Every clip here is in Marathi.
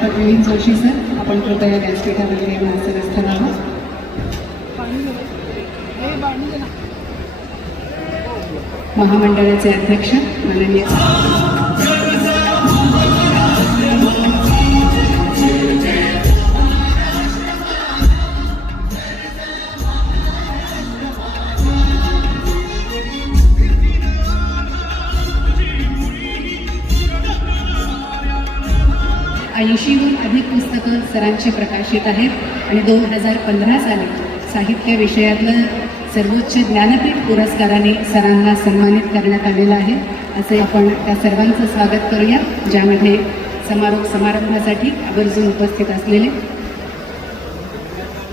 प्राध्यापक विनीत जोशी सर, आपण कृपया व्यासपीठावरील येऊन आसन आहात. महामंडळाचे अध्यक्ष माननीय ऐंशीहून अधिक पुस्तकं सरांची प्रकाशित आहेत आणि 2015 साली साहित्य विषयातलं सर्वोच्च ज्ञानपीठ पुरस्काराने सरांना सन्मानित करण्यात आलेलं आहे. असे आपण त्या सर्वांचं स्वागत करूया, ज्यामध्ये समारंभासाठी आवर्जून उपस्थित असलेले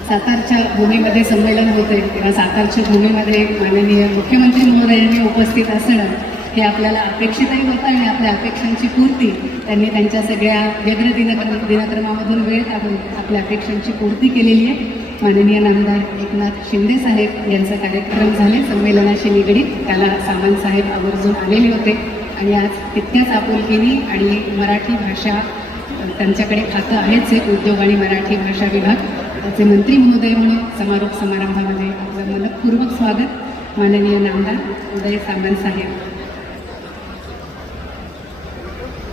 सातारच्या भूमीमध्ये संमेलन होते तेव्हा सातारच्या भूमीमध्ये माननीय मुख्यमंत्री महोदयांनी उपस्थित असणं हे आपल्याला अपेक्षितही होतं आणि आपल्या अपेक्षांची पूर्ती त्यांनी त्यांच्या सगळ्या व्यग्र दिनक्रमामधून वेळ काढून आपल्या अपेक्षांची पूर्ती केलेली आहे. माननीय नामदार एकनाथ शिंदे साहेब यांचा कार्यक्रम झाले संमेलनाशी निगडीत, त्याला सामंत साहेब आवर्जून आलेले होते आणि आज तितक्याच आपुलकीने आणि मराठी भाषा त्यांच्याकडे खातं आहेच आहे उद्योग आणि मराठी भाषा विभाग, त्याचे मंत्री महोदय म्हणून समारोप समारंभामध्ये आपलं मनपूर्वक स्वागत माननीय नामदार उदय सामंत साहेब.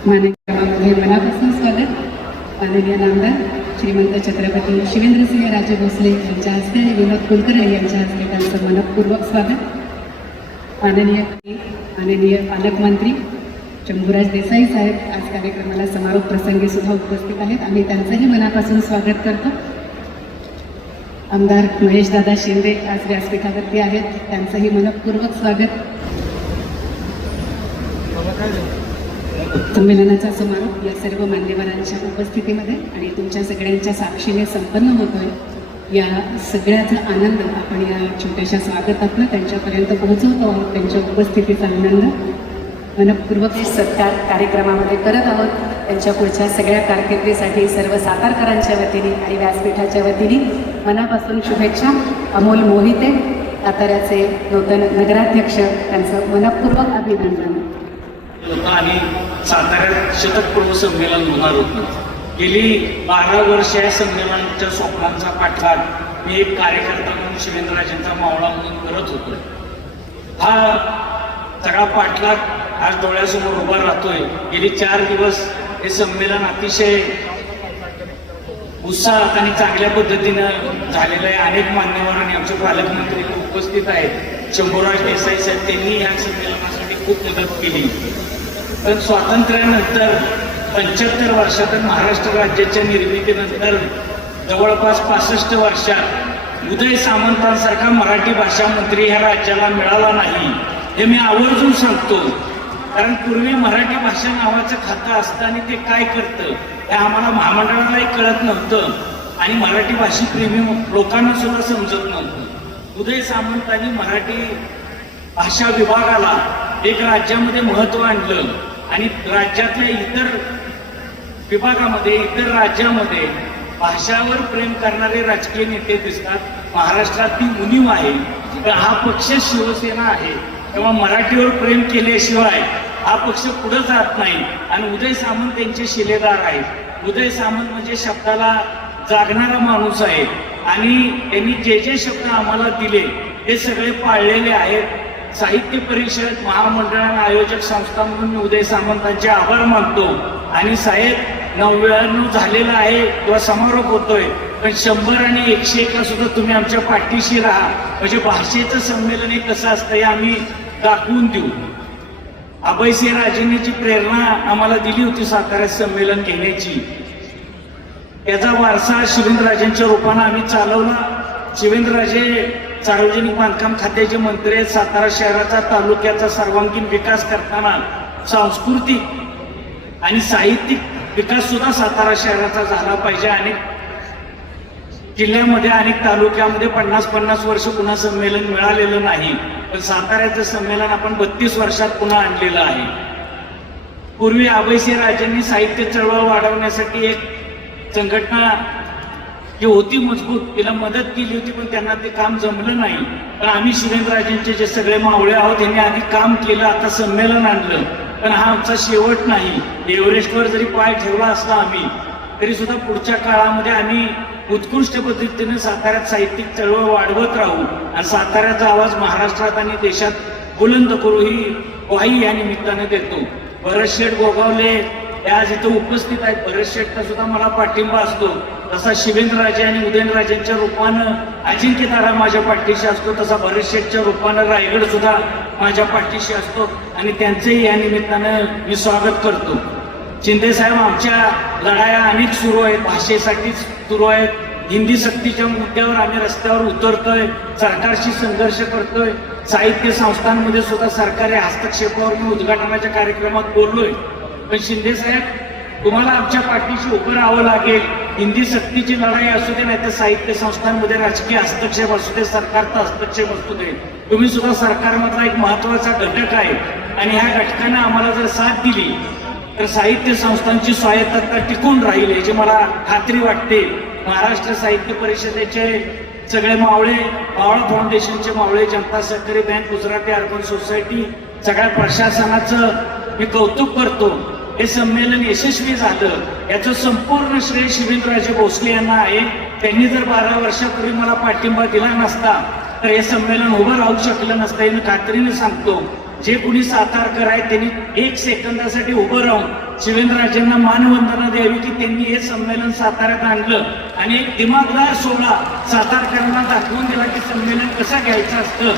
मान्यक्रमामध्ये मनापासून स्वागत माननीय नामदार श्रीमंत छत्रपती शिवेंद्रसिंह राजे भोसले यांच्या हस्ते आणि विनोद कुलकर्णी यांच्या हस्ते त्यांचं मनपूर्वक स्वागत. माननीय पालकमंत्री शंभूराज देसाई साहेब आज कार्यक्रमाला समारोप प्रसंगी सुद्धा उपस्थित आहेत, आम्ही त्यांचंही मनापासून स्वागत करतो. आमदार महेशदादा शिंदे आज व्यासपीठावरती आहेत, त्यांचंही मनपूर्वक स्वागत. संमेलनाचा समारोप या सर्व मान्यवरांच्या उपस्थितीमध्ये आणि तुमच्या सगळ्यांच्या साक्षीने संपन्न होतोय. या सगळ्याचा आनंद आपण या छोट्याशा स्वागतातनं त्यांच्यापर्यंत पोहोचवतो आहोत. त्यांच्या उपस्थितीचा आनंद मनपूर्वक सत्कार कार्यक्रमामध्ये करत आहोत. त्यांच्या पुढच्या सगळ्या कारकिर्दीसाठी सर्व सातारकरांच्या वतीने आणि व्यासपीठाच्या वतीने मनापासून शुभेच्छा. अमोल मोहिते साताऱ्याचे नूतन नगराध्यक्ष, त्यांचं मनपूर्वक अभिनंदन. आणि साताऱ्यात शतकपूर्व संमेलन होणार होतं. गेली 12 वर्ष या संमेलनाच्या स्वप्नांचा पाठलाग मी एक कार्यकर्ता म्हणून शिवेंद्रराजेंचा मावळा म्हणून करत होतो. हा सगळा पाठलाग आज डोळ्यासमोर उभा राहतोय. गेली 4 दिवस हे संमेलन अतिशय उत्साहात आणि चांगल्या पद्धतीनं झालेलं आहे. अनेक मान्यवर आणि आमचे पालकमंत्री उपस्थित आहेत. शंभूराज देसाई साहेब त्यांनी या संमेलनासाठी खूप मदत केली. पण स्वातंत्र्यानंतर 75 वर्षात महाराष्ट्र राज्याच्या निर्मितीनंतर जवळपास 65 वर्षात उदय सामंतांसारखा मराठी भाषा मंत्री ह्या राज्याला मिळाला नाही, हे मी आवर्जून सांगतो. कारण पूर्वी मराठी भाषा नावाचं खातं असतं आणि ते काय करतं हे आम्हाला महामंडळालाही कळत नव्हतं आणि मराठी भाषी प्रेमी लोकांना सुद्धा समजत नव्हतं. उदय सामंतांनी मराठी भाषा विभागाला एक राज्यामध्ये महत्त्व आणलं आणि राज्यातल्या इतर विभागामध्ये इतर राज्यामध्ये भाषावर प्रेम करणारे राजकीय नेते दिसतात. महाराष्ट्रात ती उणीव आहे. तर हा पक्ष शिवसेना आहे तेव्हा मराठीवर प्रेम केल्याशिवाय हा पक्ष पुढे जात नाही आणि उदय सामंत यांचे शिलेदार आहेत. उदय सामंत म्हणजे शब्दाला जागणारा माणूस आहे आणि त्यांनी जे जे शब्द आम्हाला दिले ते सगळे पाळलेले आहेत. साहित्य परिषद महामंडळाला आयोजक संस्था म्हणून मी उदय सामंतांचे आभार मानतो. आणि साहेब 99 झालेला आहे किंवा समारोप होतोय, पण 100 आणि 101 सुद्धा तुम्ही आमच्या पाठीशी राहा. म्हणजे भाषेचं संमेलन हे कसं असतं हे आम्ही दाखवून देऊ. अभयसिंह राजेंनी जी प्रेरणा आम्हाला दिली होती साताऱ्यात संमेलन घेण्याची, त्याचा वारसा शिवेंद्रराजेंच्या रूपानं आम्ही चालवला. शिवेंद्रराजे सार्वजनिक बांधकाम खात्याचे मंत्री आहेत. सातारा शहराचा तालुक्याचा सर्वांगीण विकास करताना सांस्कृतिक आणि साहित्यिक विकास सुद्धा सातारा शहराचा झाला पाहिजे. अनेक जिल्ह्यामध्ये अनेक तालुक्यामध्ये 50-50 वर्ष पुन्हा संमेलन मिळालेलं नाही, पण साताऱ्याचं संमेलन आपण 32 वर्षात पुन्हा आणलेलं आहे. पूर्वी अभयसिंह राजेंनी साहित्य चळवळ वाढवण्यासाठी एक संघटना जी होती मजबूत, तिला मदत केली होती, पण त्यांना ते काम जमलं नाही. पण आम्ही शिवेंद्रराजेंचे जे सगळे मावळे आहोत त्यांनी आधी काम केलं, आता संमेलन आणलं. पण हा आमचा शेवट नाही. एव्हरेस्टवर जरी पाय ठेवला असता आम्ही तरी सुद्धा पुढच्या काळामध्ये आम्ही उत्कृष्ट पद्धतीने साताऱ्यात साहित्यिक चळवळ वाढवत राहू आणि साताऱ्याचा आवाज महाराष्ट्रात आणि देशात बुलंद करू ही ग्वाही या निमित्ताने देतो. भरत शेठ गोगावले हे आज इथं उपस्थित आहेत. भरत शेठचा सुद्धा मला पाठिंबा असतो. तसा शिवेंद्रराजे आणि उदयनराजेंच्या रूपानं अजिंक्यतारा माझ्या पाठीशी असतो, तसा भरत शेठच्या रूपानं रायगड सुद्धा माझ्या पाठीशी असतो आणि त्यांचंही या निमित्तानं मी स्वागत करतो. शिंदे साहेब, आमच्या लढाया अनेक सुरू आहेत, भाषेसाठीच सुरू आहेत. हिंदी सक्तीच्या मुद्द्यावर आम्ही रस्त्यावर उतरतोय, सरकारशी संघर्ष करतोय. साहित्य संस्थांमध्ये सुद्धा सरकारी हस्तक्षेपावर मी उद्घाटनाच्या कार्यक्रमात बोललोय. पण शिंदे साहेब, तुम्हाला आमच्या पाठीशी उभं राहावं लागेल. हिंदी सक्तीची लढाई असू दे, नाही तर साहित्य संस्थांमध्ये राजकीय हस्तक्षेप असू दे, सरकारचा हस्तक्षेप असू दे, तुम्ही सुद्धा सरकारमधला एक महत्वाचा घटक आहे आणि ह्या घटकानं आम्हाला जर साथ दिली तर साहित्य संस्थांची स्वायत्तता टिकून राहील याची मला खात्री वाटते. महाराष्ट्र साहित्य परिषदेचे सगळे मावळे, मावळा फाउंडेशनचे मावळे, जनता सहकारी बँक, गुजराती अर्बन सोसायटी, सगळ्या प्रशासनाचं मी कौतुक करतो. हे संमेलन यशस्वी झालं याचं संपूर्ण श्रेय शिवेंद्रराजे भोसले यांना आहे. त्यांनी जर 12 वर्षापूर्वी मला पाठिंबा दिला नसता तर हे संमेलन उभं राहू शकलं नसतं. हे मी खात्रीने सांगतो. जे कोणी सातारकर आहेत त्यांनी 1 सेकंदासाठी उभं राहून शिवेंद्रराजेंना मानवंदना द्यावी की त्यांनी हे संमेलन साताऱ्यात आणलं आणि एक दिमागदार सोहळा सातारकरांना दाखवून दिला की संमेलन कसं घ्यायचं असतं.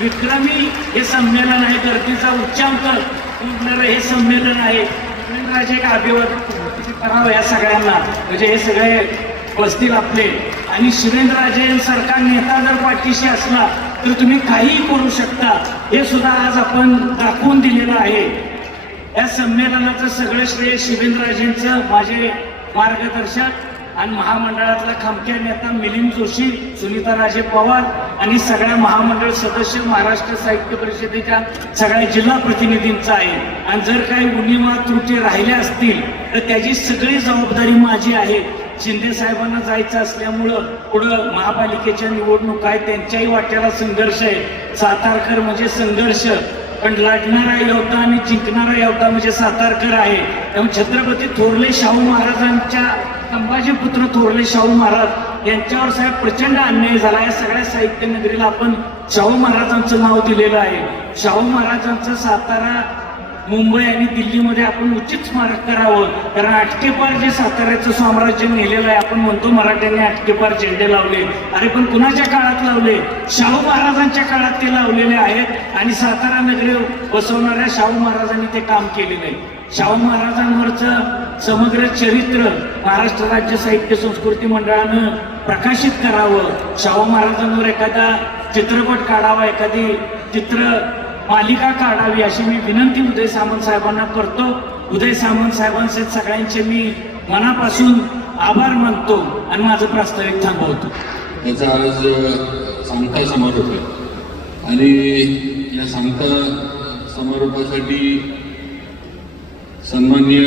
विक्रमी हे संमेलन आहे, गर्दीचा उच्चांक उठणारं हे संमेलन आहे. शिवेंद्रराजे एक अभिवादन करावं या सगळ्यांना, म्हणजे हे सगळे बसतील आपले. आणि शिवेंद्रराजेंसारखा नेता जर पाठीशी असला तर तुम्ही काहीही करू शकता, हे सुद्धा आज आपण दाखवून दिलेलं आहे. या संमेलनाचं सगळं श्रेय शिवेंद्रराजेंचं, माझे मार्गदर्शक आणि महामंडळातला खामख्या नेता मिलिंद जोशी, सुनीताराजे पवार आणि सगळ्या महामंडळ सदस्य, महाराष्ट्र साहित्य परिषदेच्या सगळ्या जिल्हा प्रतिनिधींचा आहे. आणि जर काही उणिवा त्रुटी राहिल्या असतील तर त्याची सगळी जबाबदारी माझी आहे. शिंदे साहेबांना जायचं असल्यामुळं पुढं महापालिकेच्या निवडणूक आहे, त्यांच्याही वाट्याला संघर्ष आहे. सातारकर म्हणजे संघर्ष, पण लढणारा योद्धा आणि जिंकणारा योद्धा म्हणजे सातारकर आहे. त्यामुळे छत्रपती थोरले शाहू महाराजांच्या, संभाजी पुत्र थोरले शाहू महाराज यांच्यावर साहेब प्रचंड अन्याय झाला. या सगळ्या साहित्य नगरीला आपण शाहू महाराजांचं नाव दिलेलं आहे. शाहू महाराजांचं सातारा, मुंबई आणि दिल्लीमध्ये आपण उचित स्मारक करावं. कारण आटकेपार जे साताऱ्याचं साम्राज्य नेलेलं आहे, आपण म्हणतो मराठ्यांनी आटकेपार झेंडे लावले, अरे पण कुणाच्या काळात लावले? शाहू महाराजांच्या काळात ते लावलेले आहेत आणि सातारा नगरी बसवणाऱ्या शाहू महाराजांनी ते काम केलेलं आहे. शाहू महाराजांवरचं समग्र चरित्र महाराष्ट्र राज्य साहित्य संस्कृती मंडळानं प्रकाशित करावं. शाहू महाराजांवर एखादा चित्रपट काढावा, एखादी चित्र मालिका काढावी अशी मी विनंती उदय सामंत साहेबांना करतो. उदय सामंत साहेबांचे सगळ्यांचे मी मनापासून आभार मानतो आणि माझं प्रास्ताविक थांबवतो. त्याचा आज सांगता समारोप आहे आणि या सांगता समारोपासाठी सन्माननीय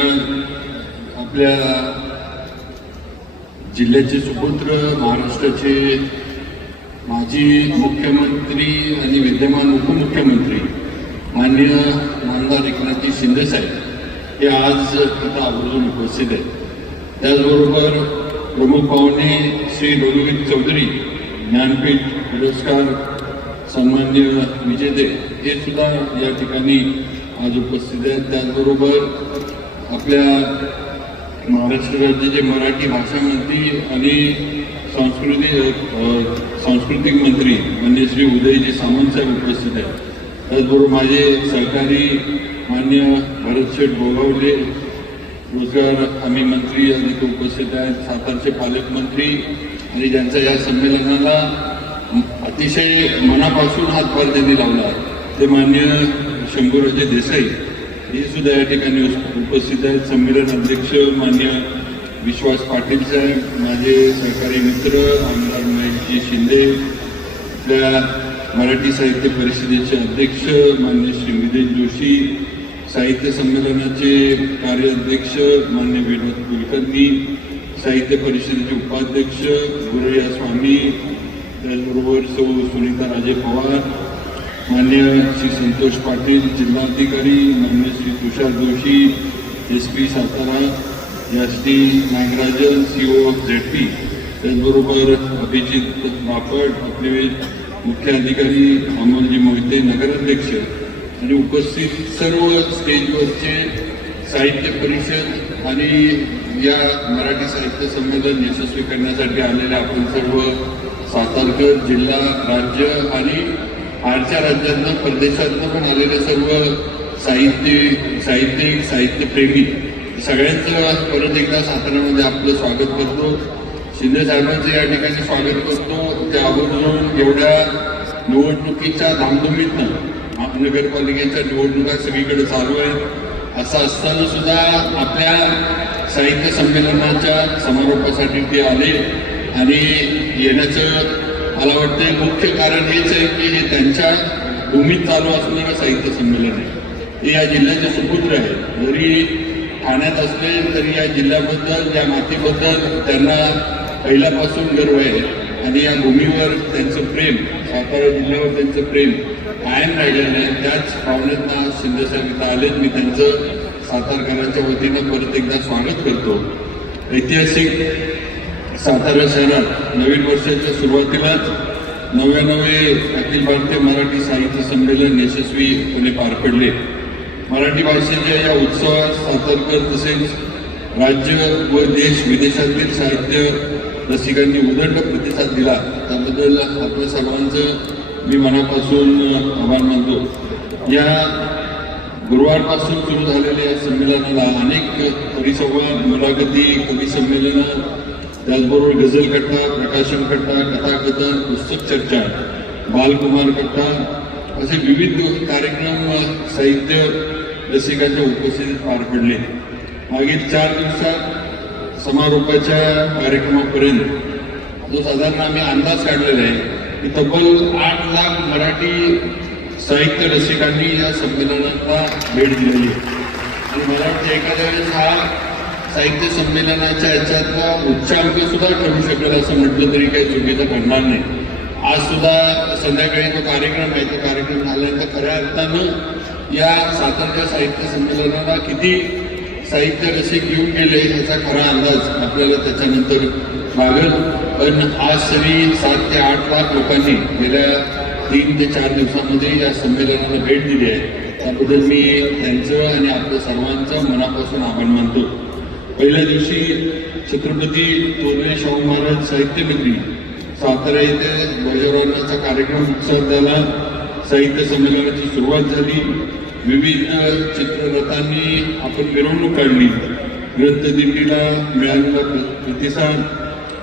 आपल्या जिल्ह्याचे सुपुत्र, महाराष्ट्राचे माजी मुख्यमंत्री आणि विद्यमान उपमुख्यमंत्री माननीय नामदार एकनाथजी शिंदे साहेब हे आज इथं आवर्जून उपस्थित आहेत. त्याचबरोबर प्रमुख पाहुणे श्री लोकवित चौधरी, ज्ञानपीठ पुरस्कार सन्मान्य विजेते हे सुद्धा या ठिकाणी आज उपस्थित आहेत. त्याचबरोबर आपल्या महाराष्ट्र राज्याचे मराठी भाषा मंत्री आणि सांस्कृतिक मंत्री मान्य श्री उदयजी सामंत साहेब उपस्थित आहेत. त्याचबरोबर माझे सहकारी मान्य भरत शेठ गोगावले, रोजगार हमी मंत्री आज इथे उपस्थित आहेत. सातारचे पालकमंत्री आणि ज्यांचा या संमेलनाला अतिशय मनापासून हातभार त्यांनी लावला ते मान्य शंभूराजे देसाई हे सुद्धा या ठिकाणी उपस्थित आहेत. संमेलन अध्यक्ष मान्य विश्वास पाटील साहेब, माझे सहकारी मित्र आमदार महेशजी शिंदे, आपल्या मराठी साहित्य परिषदेचे अध्यक्ष मान्य श्री मिलिंद जोशी, साहित्य संमेलनाचे कार्याध्यक्ष मान्य विनोद कुलकर्णी, साहित्य परिषदेचे उपाध्यक्ष गुरया स्वामी, त्याचबरोबर सौ सुनीताराजे पवार, मान्य श्री संतोष पाटील जिल्हाधिकारी, मान्य श्री तुषार जोशी SP सातारा, यास्टी नागराजन CEO ऑफ ZP, त्याचबरोबर अभिजित बापट, आपले मुख्य अधिकारी अमोलजी मोहिते नगराध्यक्ष आणि उपस्थित सर्व स्टेजवरचे साहित्य परिषद आणि या मराठी साहित्य संमेलन यशस्वी करण्यासाठी आलेले आपण सर्व सातारकर, जिल्हा, राज्य आणि बाहेरच्या राज्यातनं परदेशातनं पण आलेले सर्व साहित्यप्रेमी सगळ्यांचं परत एकदा साताऱ्यामध्ये आपलं स्वागत करतो. शिंदे साहेबांचं या ठिकाणी स्वागत करतो. त्या अगोदरून एवढ्या निवडणुकीच्या धामधुमीतनं महानगरपालिकेच्या निवडणुका सगळीकडे चालू आहेत. असं असताना सुद्धा आपल्या साहित्य संमेलनाच्या समारोपासाठी ते आले आणि येण्याचं मला वाटतं मुख्य कारण हेच आहे की हे त्यांच्या भूमीत चालू असणारं साहित्य संमेलन आहे. ते या जिल्ह्याचे सुपुत्र आहे. जरी ठाण्यात असले तरी या जिल्ह्याबद्दल, या मातीबद्दल त्यांना पहिल्यापासून गर्व आहे आणि या भूमीवर त्यांचं प्रेम, सातारा जिल्ह्यावर त्यांचं प्रेम कायम राहिलेलं आहे. त्याच भावनेतनं शिंदेसाहेब इथं आलेत. मी त्यांचं सातारकरांच्या वतीनं परत एकदा स्वागत करतो. ऐतिहासिक सातारा शहरात नवीन वर्षाच्या सुरुवातीलाच 99 अखिल भारतीय मराठी साहित्य संमेलन यशस्वीपणे पार पडले. मराठी भाषेच्या या उत्सवात सातारकर तसेच राज्य व देश विदेशातील साहित्य रसिकांनी उदंड प्रतिसाद दिला. त्याबद्दल आपल्या सर्वांचं मी मनापासून आभार मानतो. या गुरुवारपासून सुरू झालेल्या या संमेलनाला अनेक परिसंवाद, मुलाखती, कवी संमेलनं, त्याचबरोबर गझल कट्टा, प्रकाशन कट्टा, कथाकथन, पुस्तक चर्चा, बालकुमार कट्टा असे विविध कार्यक्रम साहित्य रसिकांच्या उपस्थितीत पार पडले. मागील 4 दिवसात समारोपाच्या कार्यक्रमापर्यंत जो साधारण आम्ही अंदाज काढलेला आहे की तब्बल 8 लाख मराठी साहित्य रसिकांनी या संमेलनाला भेट दिलेली आहे. आणि मला वाटतं एखाद्या वेळेस हा साहित्य संमेलनाच्या याच्यातला उच्चांक सुद्धा ठरू शकेल असं म्हटलं तरी काही चुकीचं ठरणार नाही. आज सुद्धा संध्याकाळी जो कार्यक्रम आहे तो कार्यक्रम झाल्यानंतर खऱ्या अर्थानं या सातारच्या साहित्य संमेलनाला किती साहित्य रसिक येऊन गेले याचा खरा अंदाज आपल्याला त्याच्यानंतर लागेल. पण आज सरी 7 ते 8 लाख लोकांनी गेल्या 3 ते 4 दिवसांमध्ये या संमेलनाला भेट दिली आहे. त्याबद्दल मी त्यांचं आणि आपल्या सर्वांचं मनापासून आभार मानतो. पहिल्या दिवशी छत्रपती तोरणे शाहू महाराज साहित्य नगरी सातारा येथे ध्वजारोहणाचा कार्यक्रम उत्सव झाला. साहित्य संमेलनाची सुरुवात झाली. विविध चित्ररथांनी आपण मिरवणूक काढली. ग्रंथदिंडीला मिळालेला प्रतिसाद,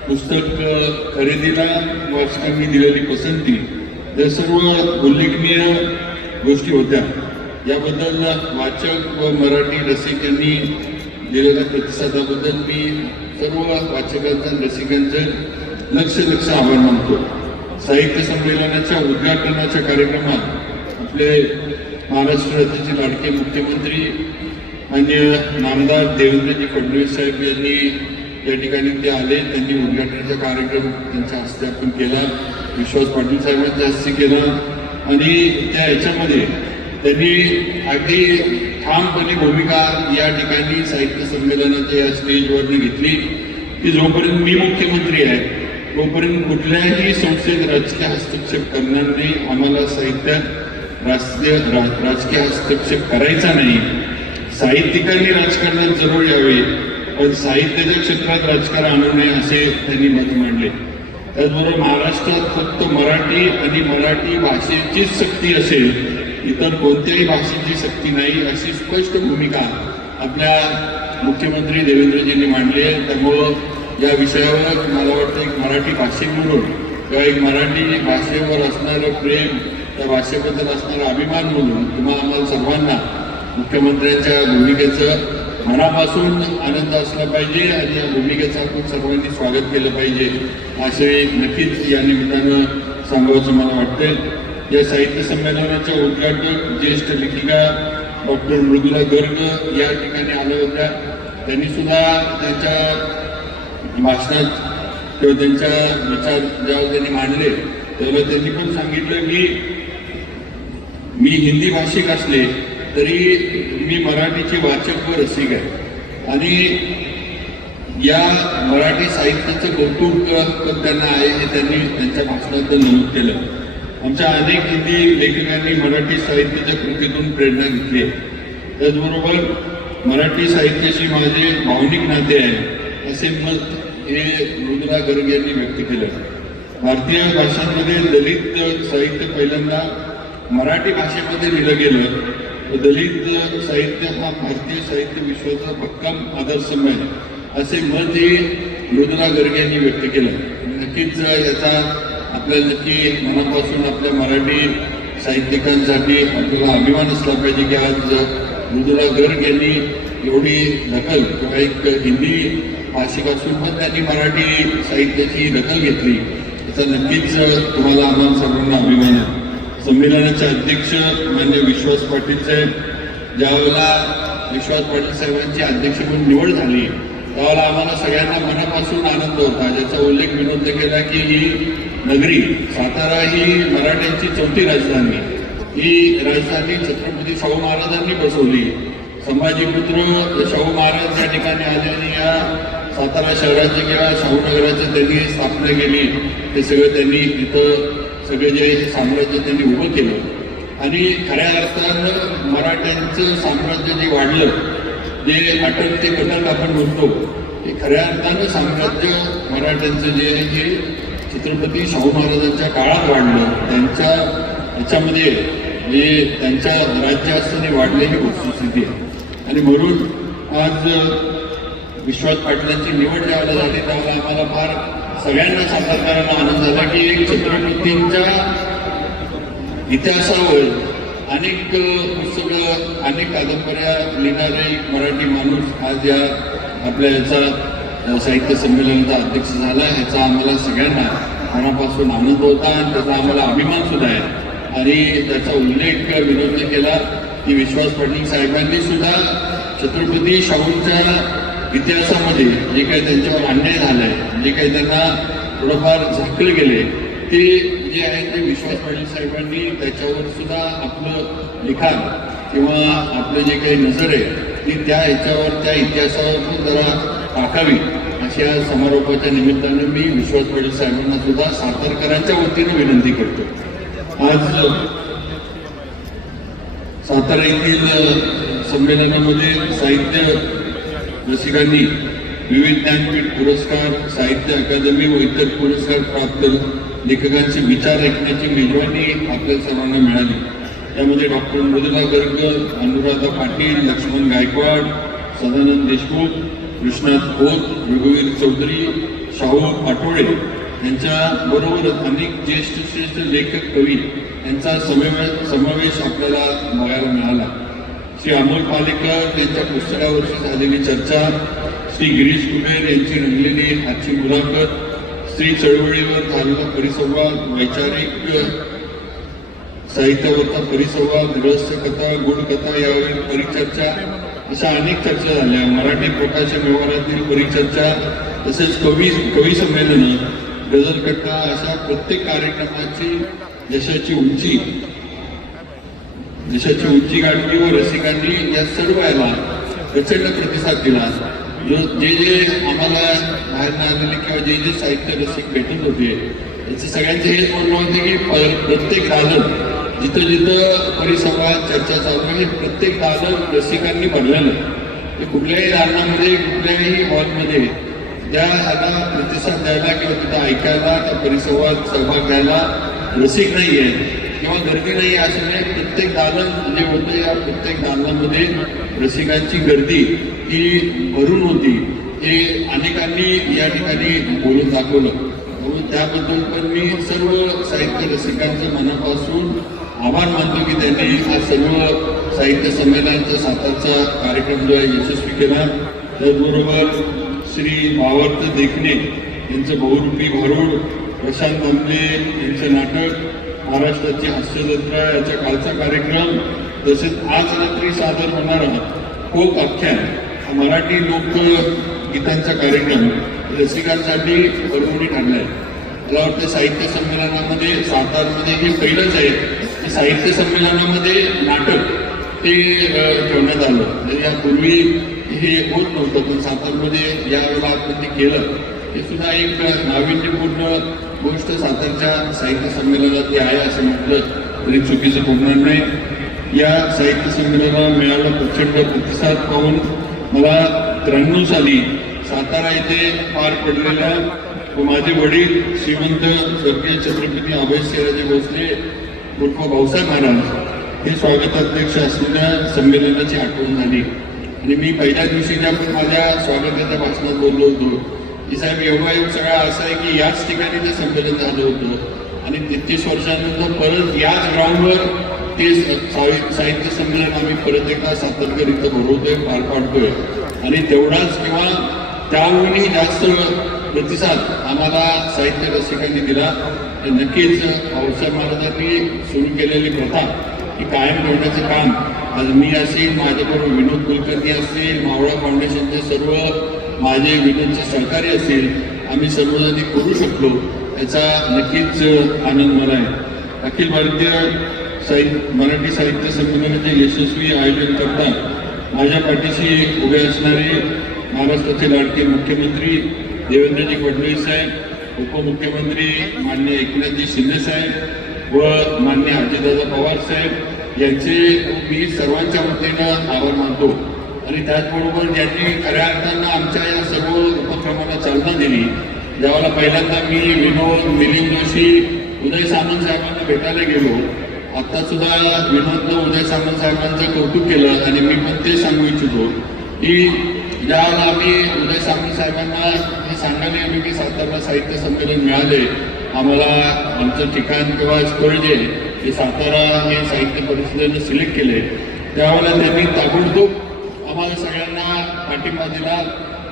पुस्तक खरेदीला वाचकांनी दिलेली पसंती, या सर्व उल्लेखनीय गोष्टी होत्या. याबद्दल वाचक व मराठी रसिक यांनी दिलेल्या प्रतिसादाबद्दल मी सर्व वाचकांचा रसिकांचं लक्ष आभार मानतो. साहित्य संमेलनाच्या उद्घाटनाच्या कार्यक्रमात आपले महाराष्ट्र राज्याचे लाडके मुख्यमंत्री माननीय नामदार देवेंद्रजी फडणवीस साहेब यांनी या ठिकाणी ते आले. त्यांनी उद्घाटनाचा कार्यक्रम त्यांच्या हस्ते आपण केला, विश्वास पाटील साहेबांच्या हस्ते केला आणि त्या याच्यामध्ये त्यांनी अगदी ठामपणे भूमिका या ठिकाणी साहित्य संमेलनाच्या या स्टेजवरती घेतली की जोपर्यंत मी मुख्यमंत्री आहे तोपर्यंत कुठल्याही संस्थेत राजकीय हस्तक्षेप करणार नाही. आम्हाला साहित्यात राजकीय हस्तक्षेप करायचा नाही. साहित्यिकांनी राजकारणात जरूर यावे पण साहित्याच्या क्षेत्रात राजकारण आणू नये असे त्यांनी मत मांडले. त्याचबरोबर महाराष्ट्रात फक्त मराठी आणि मराठी भाषेचीच सक्ती असेल, इतर कोणत्याही भाषेची सक्ती नाही अशी स्पष्ट भूमिका आपल्या मुख्यमंत्री देवेंद्रजींनी मांडली आहे. त्यामुळं या विषयावर मला वाटतं एक मराठी भाषिक म्हणून किंवा एक मराठी भाषेवर असणारं प्रेम, त्या भाषेबद्दल असणारा अभिमान म्हणून तुम्हाला आम्हाला सर्वांना मुख्यमंत्र्यांच्या भूमिकेचं मनापासून आनंद असला पाहिजे आणि या भूमिकेचं आपण सर्वांनी स्वागत केलं पाहिजे असे नक्कीच या निमित्तानं सांगावंसं मला वाटतंय. या साहित्य संमेलनाच्या उद्घाटक ज्येष्ठ लेखिका डॉक्टर मृदुला गर्ग या ठिकाणी आल्या होत्या. त्यांनी सुद्धा त्यांच्या भाषणात किंवा त्यांच्या विचार जेव्हा त्यांनी मांडले तेव्हा त्यांनी पण सांगितलं की मी हिंदी भाषिक असले तरी मी मराठीचे वाचक व रसिक आहे आणि या मराठी साहित्याचं कौतुक पण त्यांना आहे हे त्यांनी त्यांच्या भाषणात नमूद केलं. आमच्या अनेक हिंदी लेखकांनी मराठी साहित्याच्या कृतीतून प्रेरणा घेतली आहे. त्याचबरोबर मराठी साहित्याशी माझे भावनिक नाते आहे असे मत हे मृदुला गर्ग यांनी व्यक्त केलं. भारतीय भाषांमध्ये दलित साहित्य पहिल्यांदा मराठी भाषेमध्ये लिहिलं गेलं. दलित साहित्य हा भारतीय साहित्य विश्वाचा भक्कम आदर्शस्तंभ आहे असे मत हे मृदुला गर्ग यांनी व्यक्त केलं. नक्कीच याचा आपल्याला नक्की मनापासून आपल्या मराठी साहित्यिकांसाठी आपल्याला अभिमान असला पाहिजे की आज मृदुला गर्ग यांनी एवढी दखल किंवा एक हिंदी भाषिक असून पण त्यांनी मराठी साहित्याची दखल घेतली. याचा नक्कीच तुम्हाला आम्हाला सर्वांना अभिमान आहे. संमेलनाचे अध्यक्ष मान्य विश्वास पाटील साहेब, ज्यावेळेला विश्वास पाटील साहेबांची अध्यक्ष म्हणून निवड झाली त्यावेळेला आम्हाला सगळ्यांना मनापासून आनंद होता, ज्याचा उल्लेख विनोद केला की ही नगरी सातारा ही मराठ्यांची चौथी राजधानी. ही राजधानी छत्रपती शाहू महाराजांनी बसवली. संभाजीपुत्र शाहू महाराज या ठिकाणी आले आणि या सातारा शहराची किंवा शाहूनगराची त्यांनी स्थापना केली. ते सगळं त्यांनी इथं सगळे जे साम्राज्य त्यांनी उभं केलं आणि खऱ्या अर्थानं मराठ्यांचं साम्राज्य जे वाढलं, जे अटक ते कटक आपण म्हणतो, ते खऱ्या अर्थानं साम्राज्य मराठ्यांचं जे आहे हे छत्रपती शाहू महाराजांच्या काळात वाढलं. त्यांच्या ह्याच्यामध्ये जे त्यांच्या राज्य असताना वाढलेली वस्तुस्थिती आहे. आणि म्हणून आज विश्वास पाटलांची निवड ज्यावेळेला झाली त्यावेळेला आम्हाला फार सगळ्यांना सातारकरांना आनंद झाला की एक छत्रपतींच्या इतिहासावर अनेक पुस्तकं अनेक कादंबऱ्या लिहिणारे एक मराठी माणूस आज या आपल्या याचा साहित्य संमेलनाचा अध्यक्ष झाला. ह्याचा आम्हाला सगळ्यांना मनापासून आनंद होता आणि त्याचा आम्हाला अभिमान सुद्धा आहे. आणि त्याचा उल्लेख विनोदने केला की विश्वास पाटील साहेबांनी सुद्धा छत्रपती शाहूंच्या इतिहासामध्ये जे काही त्यांच्यावर अन्याय झालाय, जे काही त्यांना थोडंफार झाकले गेले, ते जे आहे ते विश्वास पाटील साहेबांनी त्याच्यावर सुद्धा आपलं लिखाण किंवा आपलं जे काही नजर आहे ती त्या ह्याच्यावर त्या इतिहासावर पण जरा टाकावी अशा समारोपाच्या निमित्तानं मी विश्वास पाटील साहेबांना सुद्धा सातारकरांच्या वतीनं विनंती करतो. आज सातारा येथील संमेलनामध्ये साहित्य रसिकांनी विविध ज्ञानपीठ पुरस्कार, साहित्य अकादमी व इतर पुरस्कार प्राप्त लेखकांचे विचार ऐकण्याची मेजवानी आपल्या सर्वांना मिळाली. त्यामध्ये डॉक्टर मृदुला गर्ग, अनुराधा पाटील, लक्ष्मण गायकवाड, सदानंद देशमुख, कृष्णात खोत, रघुवीर चौधरी, शाहू पाटोळे यांच्याबरोबरच अनेक ज्येष्ठ लेखक कवी यांचा समावेश आपल्याला बघायला मिळाला. श्री अमोल पालेकर यांच्या पुस्तकावरची झालेली चर्चा, श्री गिरीश कुबेर यांची रंगलेली आजची मुलाखत, स्त्री चळवळीवर झालेला परिसंवाद, वैचारिक साहित्यावरचा परिसंवाद, रहस्य कथा, गुढ कथा यावर परिचर्चा अशा अनेक चर्चा झाल्या. मराठी प्रकाशन व्यवहारातील परिचर्चा, तसेच कवी संमेलनं, गझल कथा अशा प्रत्येक कार्यक्रमाची यशाची उंची गाठली व रसिकांनी या सर्व याला प्रचंड प्रतिसाद दिला. जे आम्हाला बाहेर आलेले किंवा जे साहित्य रसिक भेटत होते याचे सगळ्यांचे हेच म्हणणं होते की प्रत्येक दालन जिथं परिसंवाद चर्चा चालू आहे प्रत्येक दालन रसिकांनी भरलेलं. ते कुठल्याही दालनामध्ये कुठल्याही हॉलमध्ये त्या ह्याला प्रतिसाद द्यायला किंवा तिथं ऐकायला त्या परिसंवाद सहभाग घ्यायला रसिक नाही आहे किंवा गर्दी नाही असं नाही. प्रत्येक दालन जे होतं या प्रत्येक दालनामध्ये रसिकांची गर्दी ही भरून होती. हे अनेकांनी या ठिकाणी बोलून दाखवलं. म्हणून त्याबद्दल पण मी सर्व साहित्य रसिकांचं मनापासून आभार मानतो की त्यांनी हा सर्व साहित्य संमेलनाचा सातारचा कार्यक्रम जो आहे यशस्वी केला. त्याचबरोबर श्री भावार्थ देखणे यांचं बहुरूपी भारूड, प्रशांत आमले यांचं नाटक, महाराष्ट्राची हास्यजत्रा याचा कालचा कार्यक्रम, तसेच आज रात्री सादर होणारा कोक आख्यान हा मराठी लोकगीतांचा कार्यक्रम रसिकांसाठी पर्वणी ठरलाय. मला वाटतं साहित्य संमेलनामध्ये सातारमध्ये हे पहिलंच आहे की साहित्य संमेलनामध्ये नाटक ते ठेवण्यात आलं. तर यापूर्वी हे होत नव्हतं, पण सातारमध्ये यावेळेला आपण ते केलं. हे सुद्धा एक नाविन्यपूर्ण गोष्ट सातारच्या साहित्य साहित्य आहे असं म्हटलं तरी चुकीचं होणार नाही. या साहित्य संमेलनाला मिळालेला प्रचंड प्रतिसाद पाहून मला 93 साली सातारा येथे पार पडलेल्या व माझे वडील श्रीमंत स्वर्गीय छत्रपती अभयसिंहराजे भोसले उर्फ भाऊसाहेब महाराज हे स्वागताध्यक्ष असलेल्या संमेलनाची आठवण झाली. आणि मी पहिल्या दिवशी ज्या माझ्या स्वागताच्या भाषणात बोललो होतो की साहेब योगायोग सगळा असा आहे की याच ठिकाणी ते संमेलन झालं होतं आणि 33 वर्षानंतर परत याच ग्राउंडवर ते साहित्य संमेलन आम्ही परत एकदा सातारकर इथं भरवतोय, पार पाडतोय. आणि तेवढाच किंवा त्याहूनही जास्त प्रतिसाद आम्हाला साहित्य रसिकांनी दिला. नक्कीच भाऊसाहेब महाराजांनी सुरू केलेली प्रथा ही कायम ठेवण्याचं काम आज मी असेल, माझ्याबरोबर विनोद कुलकर्णी असतील, मावळा फाउंडेशनचे सर्व माझे विनोदचे सहकारी असेल, आम्ही सर्वजणी करू शकलो याचा नक्कीच आनंद मला आहे. अखिल भारतीय मराठी साहित्य संमेलनाचे यशस्वी आयोजन करता माझ्या पाठीशी उभे असणारे महाराष्ट्राचे लाडके मुख्यमंत्री देवेंद्रजी फडणवीस साहेब, उपमुख्यमंत्री माननीय एकनाथजी शिंदे साहेब व माननीय अजितदादा पवार साहेब यांचे मी सर्वांच्या वतीनं आभार मानतो. आणि त्याचबरोबर ज्यांनी खऱ्या अर्थानं आमच्या या सर्व उपक्रमाला चालना दिली. ज्यावेळेला पहिल्यांदा मी विनोद, मिलिंद जोशी, उदय सामंत साहेबांना भेटायला गेलो, आता सुद्धा विनोदनं उदय सामंत साहेबांचं कौतुक केलं आणि मी पण ते सांगू इच्छितो की ज्यावेळेला आम्ही उदय सामंत साहेबांना हे सांगायला गेलो की सातारा साहित्य संमेलन मिळाले आम्हाला, आमचं ठिकाण किंवा स्थळ जे हे सातारा हे साहित्य परिषदेनं सिलेक्ट केले, त्यावेळेला त्यांनी ताबडतोब आम्हाला सगळ्यांना पाठिंबा दिला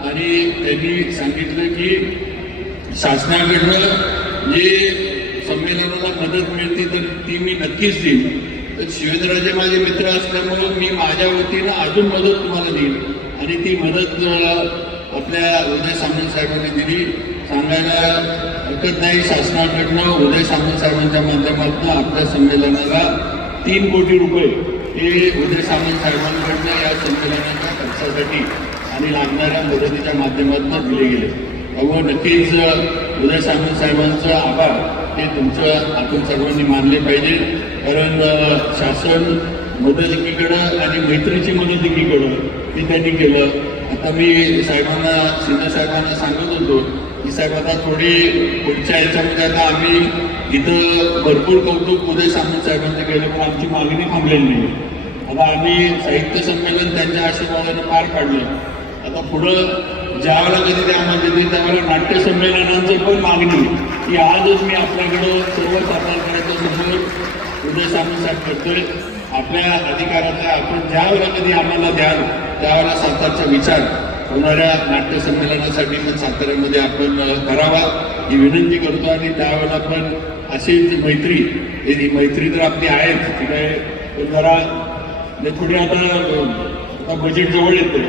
आणि त्यांनी सांगितलं की शासनाकडनं जे संमेलनाला मदत मिळते तर ती मी नक्कीच देईन. तर शिवेंद्रराजे माझे मित्र असल्यामुळं मी माझ्या वतीनं अजून मदत तुम्हाला देईन आणि ती मदत आपल्या उदय सामंत साहेबांनी दिली. सांगायला हरकत नाही, शासनाकडनं उदय सामंत साहेबांच्या माध्यमातून आपल्या संमेलनाला 3 कोटी रुपये हे उदय सामंत साहेबांकडनं या संमेलनाच्या खर्चासाठी आणि लागणाऱ्या मदतीच्या माध्यमातून दिले गेले. त्यामुळे नक्कीच उदय सामंत साहेबांचं आभार हे तुमचं आपण सर्वांनी मानले पाहिजे. कारण शासन मदत एकीकडं आणि मैत्रीची मदत एकीकडं हे त्यांनी केलं. आता मी साहेबांना, शिंदे साहेबांना सांगत होतो की साहेब आता थोडी पुढच्या याच्यामध्ये आता आम्ही इथं भरपूर कौतुक उदय सामंत साहेबांचं केलं पण आमची मागणी थांबलेली नाही. आता आम्ही साहित्य संमेलन त्यांच्या आशीर्वादाने पार काढलं. आता पुढं ज्यावेळेला कधी ते आम्हाला देते त्यावेळेला नाट्य संमेलनांचं पण मागणी की आजच मी आपल्याकडं सर्व सातारकरांच्या समोर उदय सामंत साहेब करतोय. आपल्या अधिकारात आपण ज्यावेळेला कधी आम्हाला द्याल त्यावेळेला सातारचा विचार होणाऱ्या नाट्य संमेलनासाठी पण साताऱ्यामध्ये आपण करावा ही विनंती करतो. आणि त्यावेळेला आपण अशीच मैत्री, ही मैत्री तर आपली आहेच ठीक आहे, पण जरा थोडी आता बजेट जवळ येते,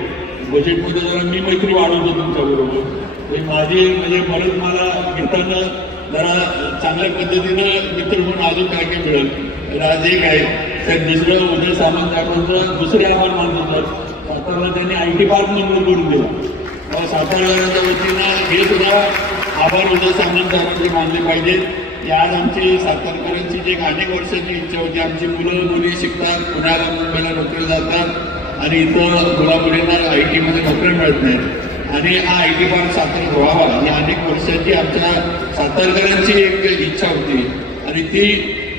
बजेटमध्ये जरा मी मैत्री वाढवतो तुमच्याबरोबर. माझी म्हणजे परत मला घेताना जरा चांगल्या पद्धतीनं मित्र म्हणून अजून काय काय मिळेल. तर आज एक आहे तर दुसरं उदय सामंत साहेबांचं दुसरे आभार मानतो. साताराला त्यांनी IT पार्क मंजूर करून दिला. साताराच्या वतीनं हे सुद्धा आभार उदय सामंत साहेबांचे मानले पाहिजेत. की आज आमची सातारकरांची जी अनेक वर्षांची इच्छा होती, आमची मुलं मुली शिकतात, पुण्याला मुंबईला नोकरी जातात आणि इथं मुलामुलींना IT मध्ये नोकरी मिळत नाहीत आणि हा IT पार्क साताऱ्यात व्हावा ही अनेक वर्षांची आमच्या सातारकरांची एक इच्छा होती आणि ती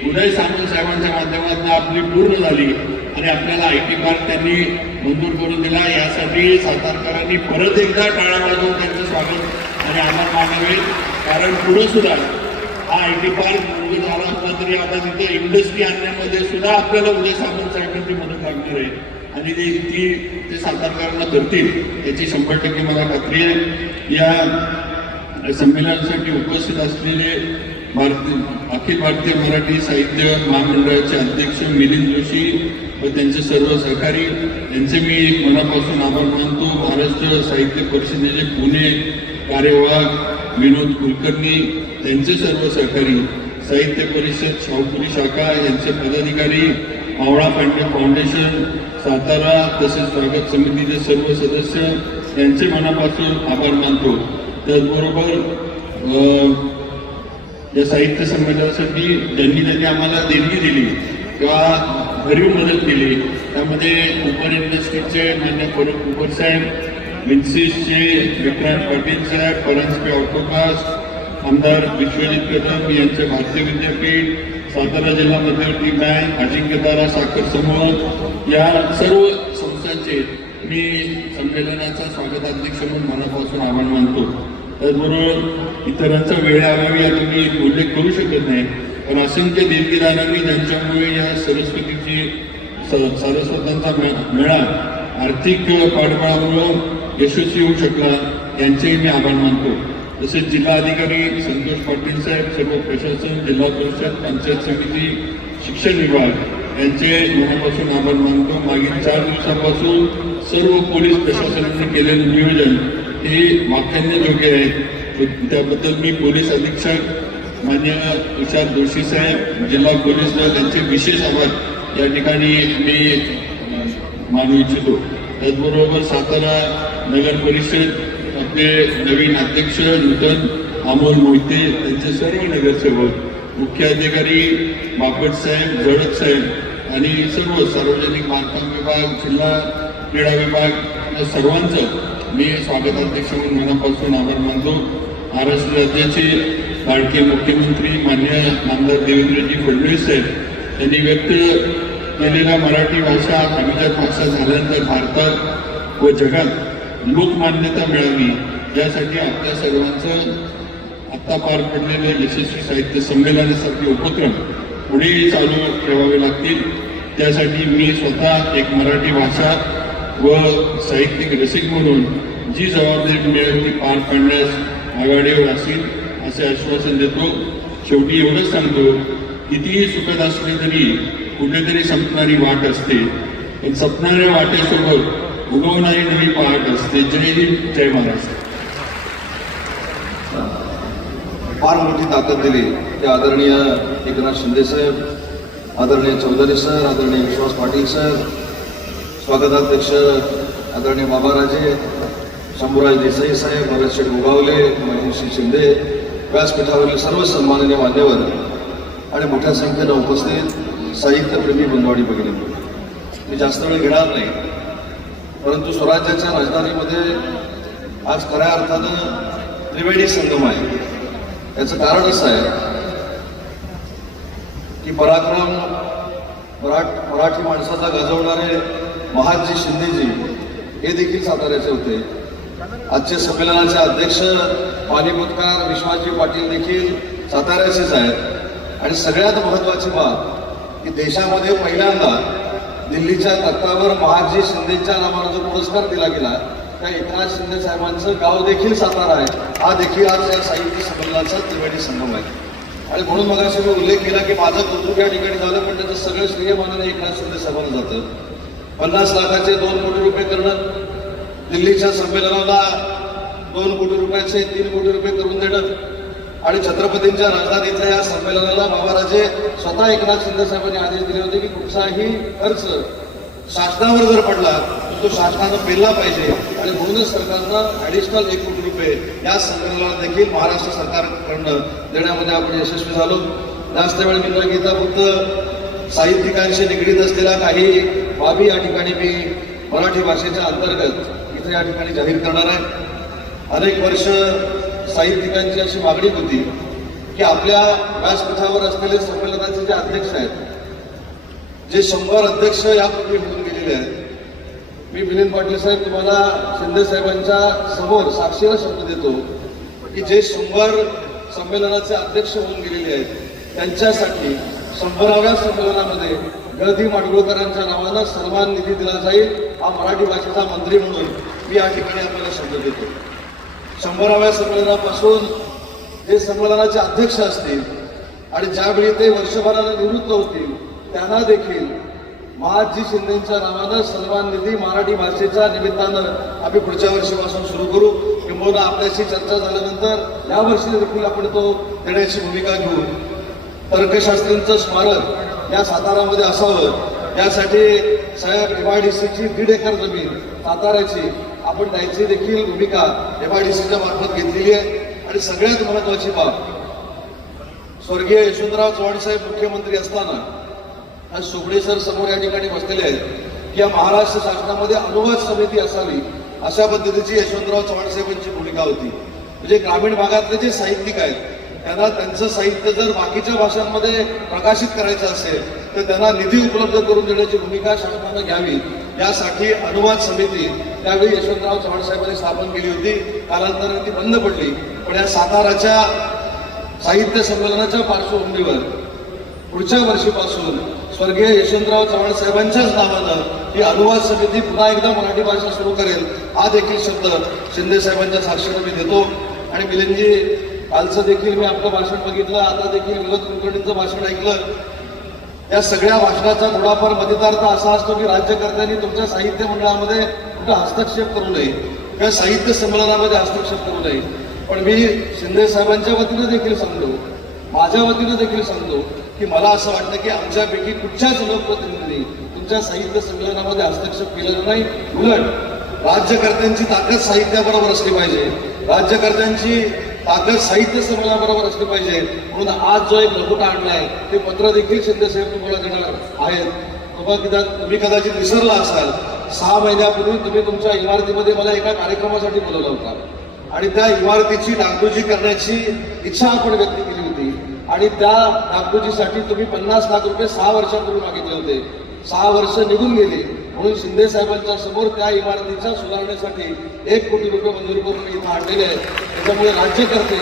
उदय सामंत साहेबांच्या माध्यमातून आपली पूर्ण झाली आणि आपल्याला IT पार्क त्यांनी मंजूर करून दिला. यासाठी सातारकरांनी परत एकदा टाळ्या वाजवून त्यांचं स्वागत आणि आभार मानावे. कारण पुढे सुद्धा हा IT पार्क मंजूर झाला असला तरी आता तिथे इंडस्ट्री आणण्यामध्ये सुद्धा आपल्याला उदय सामंत साहेबांची मदत लागणार आहे आणि ते सातारकरांना करतील याची 100% मला खात्री आहे. या संमेलनासाठी उपस्थित असलेले अखिल भारतीय मराठी साहित्य महामंडळाचे अध्यक्ष मिलिंद जोशी व त्यांचे सर्व सहकारी यांचे मी मनापासून आभार मानतो. महाराष्ट्र साहित्य परिषदेचे पुणे कार्यवाह विनोद कुलकर्णी त्यांचे सर्व सहकारी, साहित्य परिषद शाहूपुरी शाखा यांचे पदाधिकारी मावळा फाउंडेशन सातारा तसेच स्वागत समितीचे सर्व सदस्य यांचे मनापासून आभार मानतो. त्याचबरोबर या साहित्य संमेलनासाठी ज्यांनी आम्हाला देणगी दिली किंवा भरीव मदत केली त्यामध्ये कुपर इंडस्ट्रीचे मान्य फरुख कुपर साहेब, विन्सिसचे विक्रांत पाटील साहेब, परांजपे ऑटोकास्ट, आमदार विश्वजित कदम यांचे भारतीय विद्यापीठ, सातारा जिल्हा मध्यवर्ती बँक, अजिंक्यतारा साखर समूह या सर्व संस्थांचे मी संमेलनाचा स्वागताध्यक्ष म्हणून मनापासून आभार मानतो. त्याचबरोबर इतरांचा वेळेअभावी आता मी उल्लेख करू शकत नाही, पण असंख्य देणगीदारांनी ज्यांच्यामुळे या सारस्वतांचा मेळा आर्थिक पाठबळामुळे यशस्वी होऊ शकला यांचेही मी आभार मानतो. तसेच जिल्हाधिकारी संतोष पाटील साहेब, सर्व प्रशासन, जिल्हा परिषद, पंचायत समिती, शिक्षण विभाग यांचे मनापासून आभार मानतो. मागील 4 दिवसांपासून सर्व पोलीस प्रशासनाने केलेले नियोजन हे वाखाणण्यायोग्य आहे. त्याबद्दल मी पोलीस अधीक्षक मान्य तुषार जोशी साहेब, जिल्हा पोलीस दल यांचे विशेष आभार या ठिकाणी मी मानू इच्छितो. त्याचबरोबर सातारा नगर परिषद आपले नवीन अध्यक्ष नूतन अमोल मोहिते, त्यांचे सर्व नगरसेवक, मुख्य अधिकारी बापट साहेब, जळक साहेब आणि सर्व सार्वजनिक बांधकाम विभाग, जिल्हा क्रीडा विभाग या सर्वांचं मी स्वागताध्यक्ष म्हणून मनापासून आभार मानतो. महाराष्ट्र राज्याचे लाडके मुख्यमंत्री मान्य आमदार देवेंद्रजी फडणवीस साहेब यांनी व्यक्त केलेला मराठी भाषा अभिजात भाषा झाल्यानंतर भारतात व जगात लोकमान्यता मिळावी यासाठी आपल्या सर्वांचं आत्ता पार पडलेले यशस्वी साहित्य संमेलनासारखे उपक्रम पुढे चालू ठेवावे लागतील. त्यासाठी मी स्वतः एक मराठी भाषा व साहित्यिक रसिक म्हणून जी जबाबदारी मिळेल ती पार पाडण्यास आघाडीवर असेल असे आश्वासन देतो. शेवटी एवढंच सांगतो, कितीही सुखद असले तरी कुठेतरी संपणारी वाट असते, पण संपणाऱ्या वाटेसोबत उगवणारी नवी पहाट असते. जय हिंद, जय महाराष्ट्र. फार मोठी ताकद दिली ते आदरणीय एकनाथ शिंदे साहेब, आदरणीय चौधरी सर, आदरणीय विश्वास पाटील सर, स्वागताध्यक्ष आदरणीय बाबाराजे, शंभूराज देसाई साहेब, भरत शेठ गोगावले, महेश शिंदे, व्यासपीठावरील सर्व सन्माननीय मान्यवर आणि मोठ्या संख्येनं उपस्थित साहित्यप्रेमी बंधुवाडी भगिनी, मी जास्त वेळ घेणार नाही, परंतु स्वराज्याच्या राजधानीमध्ये आज खऱ्या अर्थानं त्रिवेणी संगम आहे. याचं कारण असं आहे की पराक्रम मराठी माणसाचा गाजवणारे महादजी शिंदेजी हे देखील साताऱ्याचे होते. आजचे संमेलनाचे अध्यक्ष पानिपतकार विश्वासजी पाटील देखील साताऱ्याचेच आहेत. आणि सगळ्यात महत्त्वाची बाब की देशामध्ये पहिल्यांदा दिल्लीच्या तख्तावर महादजी शिंदेच्या नावानं जो पुरस्कार दिला गेला त्या एकनाथ शिंदे साहेबांचं गाव देखील सातारा आहे. हा देखील आज या साहित्य संमेलनाचा त्रिवेणी संगम आहे. आणि म्हणून मगाशी मी उल्लेख केला की माझं कौतुक या ठिकाणी झालं, पण त्याचं सगळं श्रेय मानाने एकनाथ शिंदे साहेबांना जातं. 50 लाखाचे 2 कोटी रुपये करणं, दिल्लीच्या संमेलनाला 2 कोटी रुपयाचे 3 कोटी रुपये करून देणं आणि छत्रपतींच्या राजधानीतल्या या संमेलनाला बाबाराजे स्वतः एकनाथ शिंदे साहेबांनी आदेश दिले होते की कुठचाही खर्च शासनावर जर पडला तर तो शासनानं पेलला पाहिजे. आणि म्हणूनच सरकारनं ॲडिशनल 1 कोटी रुपये या संमेलनाला देखील महाराष्ट्र सरकारकडनं देण्यामध्ये आपण यशस्वी झालो. जास्त वेळ मी न घेता फक्त साहित्यिकांशी निगडीत असलेल्या काही बाबी या ठिकाणी मी मराठी भाषेच्या अंतर्गत इथे या ठिकाणी जाहीर करणार आहे. अनेक वर्ष साहित्यिकांची अशी मागणी होती की आपल्या व्यासपीठावर असलेले संमेलनाचे जे अध्यक्ष आहेत, जे 100 अध्यक्ष यापूर्वी होऊन गेलेले आहेत, मी मिलिंद पाटील साहेब तुम्हाला शिंदे साहेबांच्या समोर साक्षीला शब्द देतो की जे 100 संमेलनाचे अध्यक्ष होऊन गेलेले आहेत त्यांच्यासाठी 100व्या संमेलनामध्ये ग. धी. माडगुळकरांच्या नावानं सन्मान निधी दिला जाईल. हा मराठी भाषेचा मंत्री म्हणून मी या ठिकाणी आपल्याला शब्द देतो. 100व्या संमेलनापासून जे संमेलनाचे अध्यक्ष असतील आणि ज्यावेळी ते वर्षभराला निवृत्त होतील त्यांना देखील महादजी शिंदेच्या नावानं सन्मान निधी मराठी भाषेच्या निमित्तानं आम्ही पुढच्या वर्षीपासून सुरू करू. किंबहुना आपल्याशी चर्चा झाल्यानंतर यावर्षी देखील आपण तो देण्याची भूमिका घेऊ. तर्कशास्त्रींचं स्मारक या सातारामध्ये असावं त्यासाठी साहेब MIDCची 1.5 एकर जमीन साताऱ्याची आपण द्यायची देखील भूमिका MIDCच्या मार्फत घेतलेली आहे. आणि सगळ्यात महत्वाची बाब, स्वर्गीय यशवंतराव चव्हाण साहेब मुख्यमंत्री असताना आज सुगडे सर समोर या ठिकाणी बसलेले आहेत की या महाराष्ट्र शासनामध्ये अनुवाद समिती असावी, अशा पद्धतीची यशवंतराव चव्हाण साहेबांची भूमिका होती. म्हणजे ग्रामीण भागातले जे साहित्यिक आहेत त्यांना त्यांचं साहित्य जर बाकीच्या भाषांमध्ये प्रकाशित करायचं असेल तर त्यांना निधी उपलब्ध करून देण्याची भूमिका शासनानं घ्यावी, यासाठी अनुवाद समिती त्यावेळी यशवंतराव चव्हाण साहेबांनी स्थापन केली होती. कालांतराने ती बंद पडली. पण या साताराच्या साहित्य संमेलनाच्या पार्श्वभूमीवर पुढच्या वर्षीपासून स्वर्गीय यशवंतराव चव्हाण साहेबांच्याच नावानं ही अनुवाद समिती पुन्हा एकदा मराठी भाषा सुरू करेल, हा देखील शब्द शिंदे साहेबांच्या साक्षीने मी देतो. आणि मिलिंदजी, कालचं देखील मी आपलं भाषण बघितलं, आता देखील विनोद कुलकर्णींचं भाषण ऐकलं. या सगळ्या भाषणाचा थोडाफार मतितार्थ असा असतो की राज्यकर्त्यांनी तुमच्या साहित्य मंडळामध्ये कुठं हस्तक्षेप करू नये किंवा साहित्य संमेलनामध्ये हस्तक्षेप करू नये. पण मी शिंदे साहेबांच्या वतीनं देखील सांगतो, माझ्या वतीनं देखील सांगतो की मला असं वाटतं की आमच्यापैकी कुठच्याच लोकप्रतिनिधींनी तुमच्या साहित्य संमेलनामध्ये हस्तक्षेप केलेला नाही. उलट राज्यकर्त्यांची ताकद साहित्याबरोबर असली पाहिजे, राज्यकर्त्यांची ताकद साहित्य संमेलनाबरोबर असली पाहिजे. म्हणून आज जो एक लघुटा आणलाय ते पत्र देखील शिंदे साहेब तुम्हाला देणार आहेत. तुम्ही कदाचित विसरला असाल, 6 महिन्यापूर्वी तुम्ही तुमच्या इमारतीमध्ये मला एका कार्यक्रमासाठी बोलवलं होता आणि त्या इमारतीची डागडुजी करण्याची इच्छा आपण व्यक्त केली होती. आणि त्या डागडुजीसाठी तुम्ही 50 लाख रुपये 6 वर्षांपूर्वी मागितले होते. 6 वर्ष निघून गेली. म्हणून शिंदे साहेबांच्या समोर त्या इमारतीच्या सुधारणेसाठी 1 कोटी रुपये मंजूर करून इथं आणलेले आहेत. त्याच्यामुळे राज्यकर्ते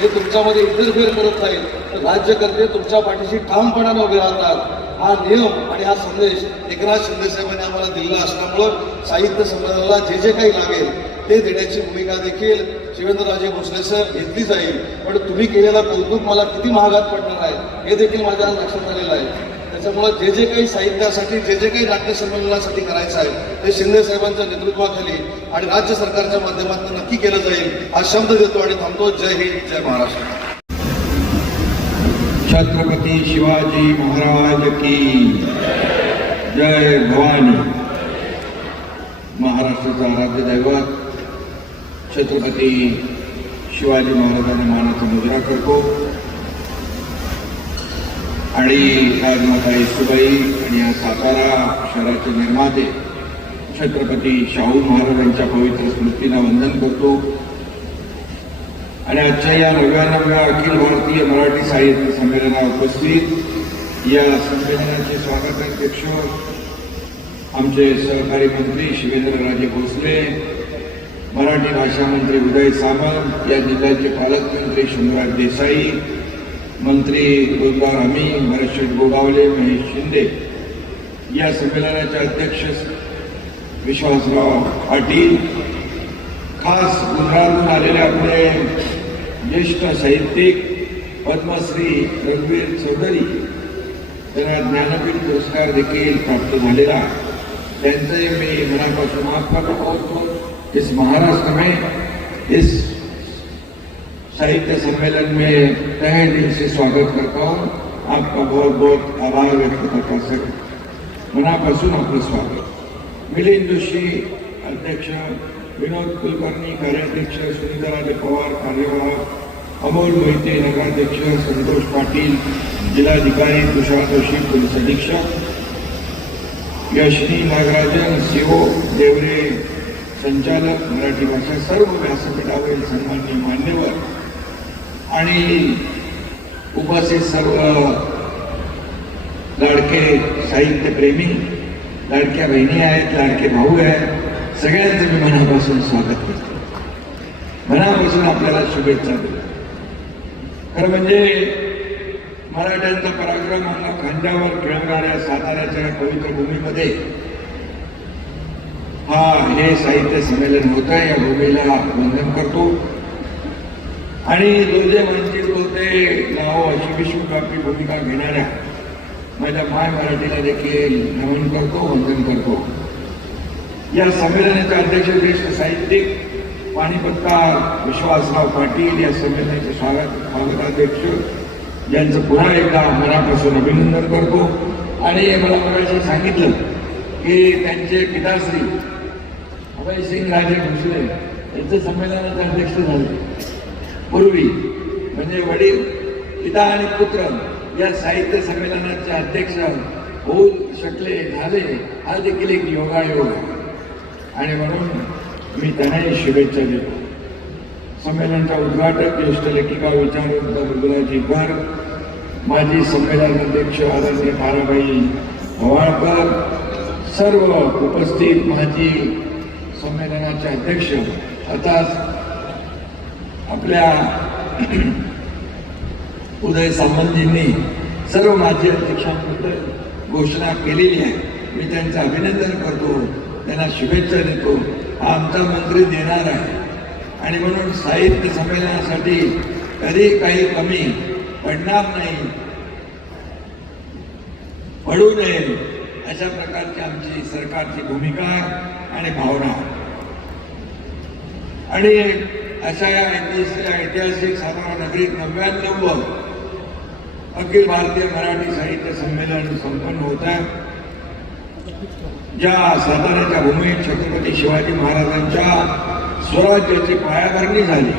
हे तुमच्यामध्ये इंटरफेअर करत नाहीत, तर राज्यकर्ते तुमच्या पाठीशी ठामपणाने उभे राहतात. हा नियम आणि हा संदेश एकनाथ शिंदे साहेबांनी आम्हाला दिलेला असल्यामुळं साहित्य संमेलनाला जे जे काही लागेल ते देण्याची भूमिका देखील शिवेंद्रराजे भोसले सर घेतली जाईल. पण तुम्ही केलेलं कौतुक मला किती महागात पडणार आहे हे देखील माझ्या लक्षात आलेलं आहे. त्याच्यामुळे जे जे काही साहित्यासाठी जे जे काही नाट्य संमेलनासाठी करायचं आहे ते शिंदे साहेबांच्या नेतृत्वाखाली आणि राज्य सरकारच्या माध्यमातून नक्की केलं जाईल, हा शब्द देतो आणि थांबतो. जय हिंद, जय महाराष्ट्र. छत्रपती शिवाजी महाराज की जय. भवानी. महाराष्ट्राचा आराध्य दैवत छत्रपती शिवाजी महाराजांना मानाचा मुजरा करतो आणि राजमाता येसूबाई आणि या सातारा शहराचे निर्माते छत्रपती शाहू महाराजांच्या पवित्र स्मृतींना वंदन करतो. आणि आजच्या या 99व्या अखिल भारतीय मराठी साहित्य संमेलनात उपस्थित या संमेलनाचे स्वागताध्यक्ष आमचे सहकारी मंत्री शिवेंद्रराजे भोसले, मराठी भाषा मंत्री उदय सामंत, या जिल्ह्याचे पालकमंत्री शंभूराज देसाई, मंत्री रोजगार हमी भरतशेठ गोगावले, महेश शिंदे, या संमेलनाचे अध्यक्ष विश्वासराव पाटील, खास गुजरातहून आलेले आपले ज्येष्ठ साहित्यिक पद्मश्री रघुवीर चौधरी, त्यांना ज्ञानपीठ पुरस्कार देखील प्राप्त झालेला, त्यांचे मी मनापासून आभार करतो. इस महाराष्ट्र में इस साहित्य सम्मेलन में तहे दिल से स्वागत करता हूँ. आपका बहुत बहुत आभार व्यक्त करता सर. मनापासून आपलं स्वागत. मिलिंद जोशी अध्यक्ष, विनोद कुलकर्णी कार्याध्यक्ष, सुनीताराजे पवार कार्यवाह, अमोल मोहिते नगराध्यक्ष, संतोष पाटील जिल्हाधिकारी, तुषार जोशी पोलीस अधीक्षक, यशनी नागराजन सीओ, देवरे संचालक मराठी भाषा, सर्व व्यासपीठावरील सन्माननीय मान्यवर आणि उपस्थित सर्व लाडके साहित्यप्रेमी, लाडक्या बहिणी आहेत, लाडके भाऊ आहेत, सगळ्यांचं मी मनापासून स्वागत करतो. मनापासून आपल्याला शुभेच्छा देतो. खरं म्हणजे मराठ्यांचा पराक्रम हा खांद्यावर खेळणाऱ्या साताऱ्याच्या पवित्र भूमीमध्ये हे साहित्य संमेलन होत आहे. या भूमीला वंदन करतो आणि दुर्जे वंचित होते नाव अशी विश्वव्यापी भूमिका घेणाऱ्या माझ्या माय मराठीला देखील नमन करतो, वंदन करतो. या संमेलनाचे अध्यक्ष ज्येष्ठ साहित्यिक पानिपतकार विश्वासराव पाटील, या संमेलनाचे स्वागताध्यक्ष, यांचं पुन्हा एकदा मनापासून अभिनंदन करतो. आणि मला मगाशी सांगितलं की त्यांचे पिताश्री अभय सिंग राजे भोसले यांचं संमेलनाचे अध्यक्ष झाले पूर्वी, म्हणजे वडील पिता आणि पुत्र या साहित्य संमेलनाचे अध्यक्ष होऊ शकले झाले, हा देखील एक योगायोग आहे. आणि म्हणून मी त्यांनाही शुभेच्छा देतो. संमेलनाच्या उद्घाटक ज्येष्ठ लेखिका विचारवंत मृदुलाजी कर, माजी संमेलन अध्यक्ष आदरणीय ताराबाई भवाळकर, सर्व उपस्थित माजी संमेलनाचे अध्यक्ष, अर्थात आपल्या उदय सामंतजींनी सर्व माजी अध्यक्षांबद्दल घोषणा केलेली आहे. मी त्यांचं अभिनंदन करतो, त्यांना शुभेच्छा देतो. हा आमचा मंत्री देणार आहे आणि म्हणून साहित्य संमेलनासाठी कधी काही कमी पडणार नाही, पडू नये अशा प्रकारची आमची सरकारची भूमिका आणि भावना. आणि अशा या ऐतिहासिक सातारा नगरीत 99 अखिल भारतीय मराठी साहित्य संमेलन संपन्न होत आहे. ज्या साताऱ्याच्या भूमीत छत्रपती शिवाजी महाराजांच्या स्वराज्याची पायाभरणी झाली,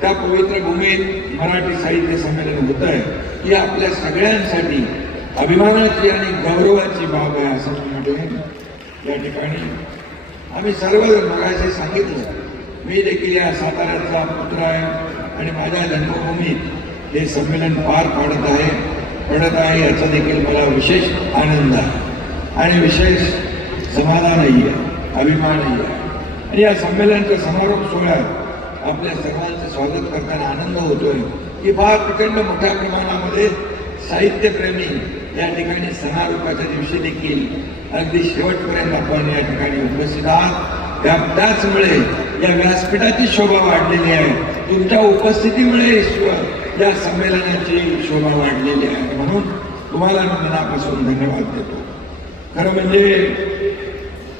त्या पवित्र भूमीत मराठी साहित्य संमेलन होत आहे, ही आपल्या सगळ्यांसाठी अभिमानाची आणि गौरवाची बाब आहे असं मी म्हणेन. या ठिकाणी आम्ही सर्वजण मगाशी सांगितलं, मी देखील या साताऱ्याचा पुत्र आहे आणि माझ्या जन्मभूमीत हे संमेलन पार पडत आहे याचा देखील मला विशेष आनंद आहे आणि विशेष समाधानही आहे, अभिमानही आहे. आणि या संमेलनाच्या समारोप सोहळ्यात आपल्या सर्वांचं स्वागत करताना आनंद होतोय की फार प्रचंड मोठ्या प्रमाणामध्ये साहित्यप्रेमी या ठिकाणी समारोपाच्या दिवशी देखील अगदी शेवटपर्यंत आपण या ठिकाणी उपस्थित आहात. त्याचमुळे या व्यासपीठाची शोभा वाढलेली आहे, तुमच्या उपस्थितीमुळे या संमेलनाची शोभा वाढलेली आहे. म्हणून तुम्हाला मी मनापासून धन्यवाद देतो. खरं म्हणजे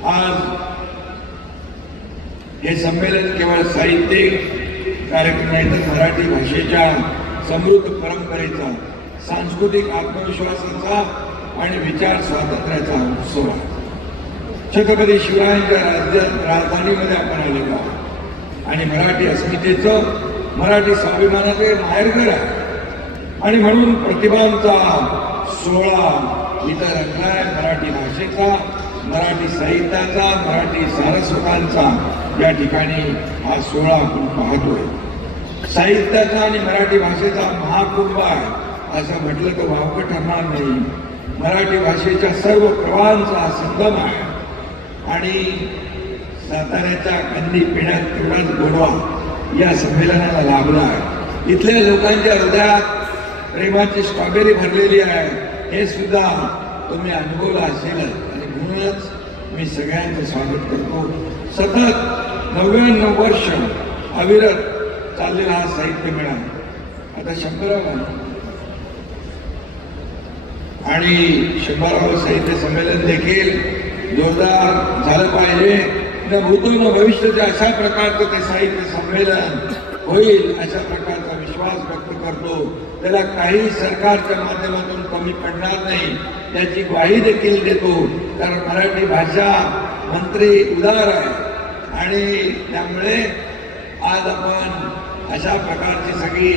आज हे संमेलन केवळ साहित्यिक कार्यक्रम नाही, तर मराठी भाषेच्या समृद्ध परंपरेचा, सांस्कृतिक आत्मविश्वासाचा आणि विचार स्वातंत्र्याचा उत्सव आहे. छत्रपती शिवरायांच्या राजधानीमध्ये आपण आलेलो आहोत आणि मराठी अस्मितेचं, मराठी स्वाभिमानाचे माहेरघर आहे. आणि म्हणून प्रतिभांचा सोहळा इथं रंगलाय. मराठी भाषेचा, मराठी साहित्याचा, मराठी सारस्वतांचा या ठिकाणी हा सोहळा आपण पाहतोय. साहित्याचा आणि मराठी भाषेचा महाकुंभ आहे असं म्हटलं तर वावगं ठरणार नाही. मराठी भाषेच्या सर्व प्रवाहांचा हा संगम आहे आणि साताऱ्याच्या कंदी पिण्यात तेवढाच गोडवा या संमेलनाला लाभला आहे. इथल्या लोकांच्या हृदयात प्रेमाची स्ट्रॉबेरी भरलेली आहे, हे सुद्धा तुम्ही अनुभवलं असेलच. आणि म्हणूनच मी सगळ्यांचं स्वागत करतो. सतत 99 वर्ष अविरत चाललेला हा साहित्य मेळा आता 100वा आणि 100वे साहित्य संमेलन देखील जोरदार झालं पाहिजे. न भूतो न भविष्याच्या अशा प्रकारचं ते साहित्य संमेलन होईल अशा प्रकारचा विश्वास व्यक्त करतो. त्याला काही सरकारच्या माध्यमातून कमी पडणार नाही याची ग्वाही देखील देतो. कारण मराठी भाषा मंत्री उदार आहे आणि त्यामुळे आज आपण अशा प्रकारची सगळी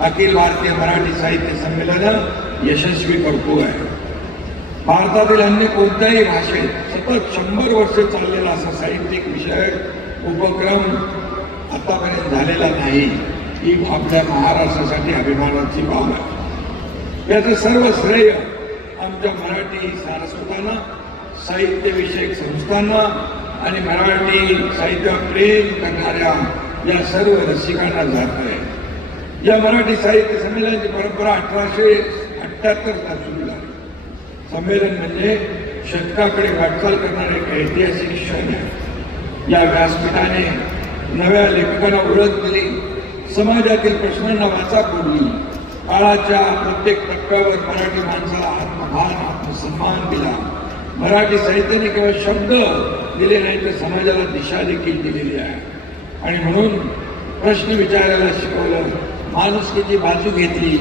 अखिल भारतीय मराठी साहित्य संमेलन यशस्वी करतो आहे. भारतातील अन्य कोणत्याही भाषेत सतत 100 वर्ष चाललेला असा साहित्यिक विषयक उपक्रम आतापर्यंत झालेला नाही. ही आपल्या महाराष्ट्रासाठी अभिमानाची बाब आहे. याचं सर्व श्रेय आमच्या मराठी सारस्वतांना, साहित्यविषयक संस्थांना आणि मराठी साहित्य प्रेम करणाऱ्या या सर्व रसिकांना जात आहे. या मराठी साहित्य संमेलनाची परंपरा 1878 सुरू झाली. संमेलन म्हणजे शतकाकडे वाटचाल करणारे एक ऐतिहासिक क्षण आहे. या व्यासपीठाने नव्या लेखकांना ओळख दिली, समाजातील प्रश्नांना वाचा फोडली, काळाच्या प्रत्येक टप्प्यावर मराठी माणसाला आत्मभान, आत्मसन्मान दिला. मराठी साहित्याने केवळ शब्द दिले नाही तर समाजाला दिशा देखील दिलेली आहे. आणि म्हणून प्रश्न विचारायला शिकवलं, माणुसकीची बाजू घेतली.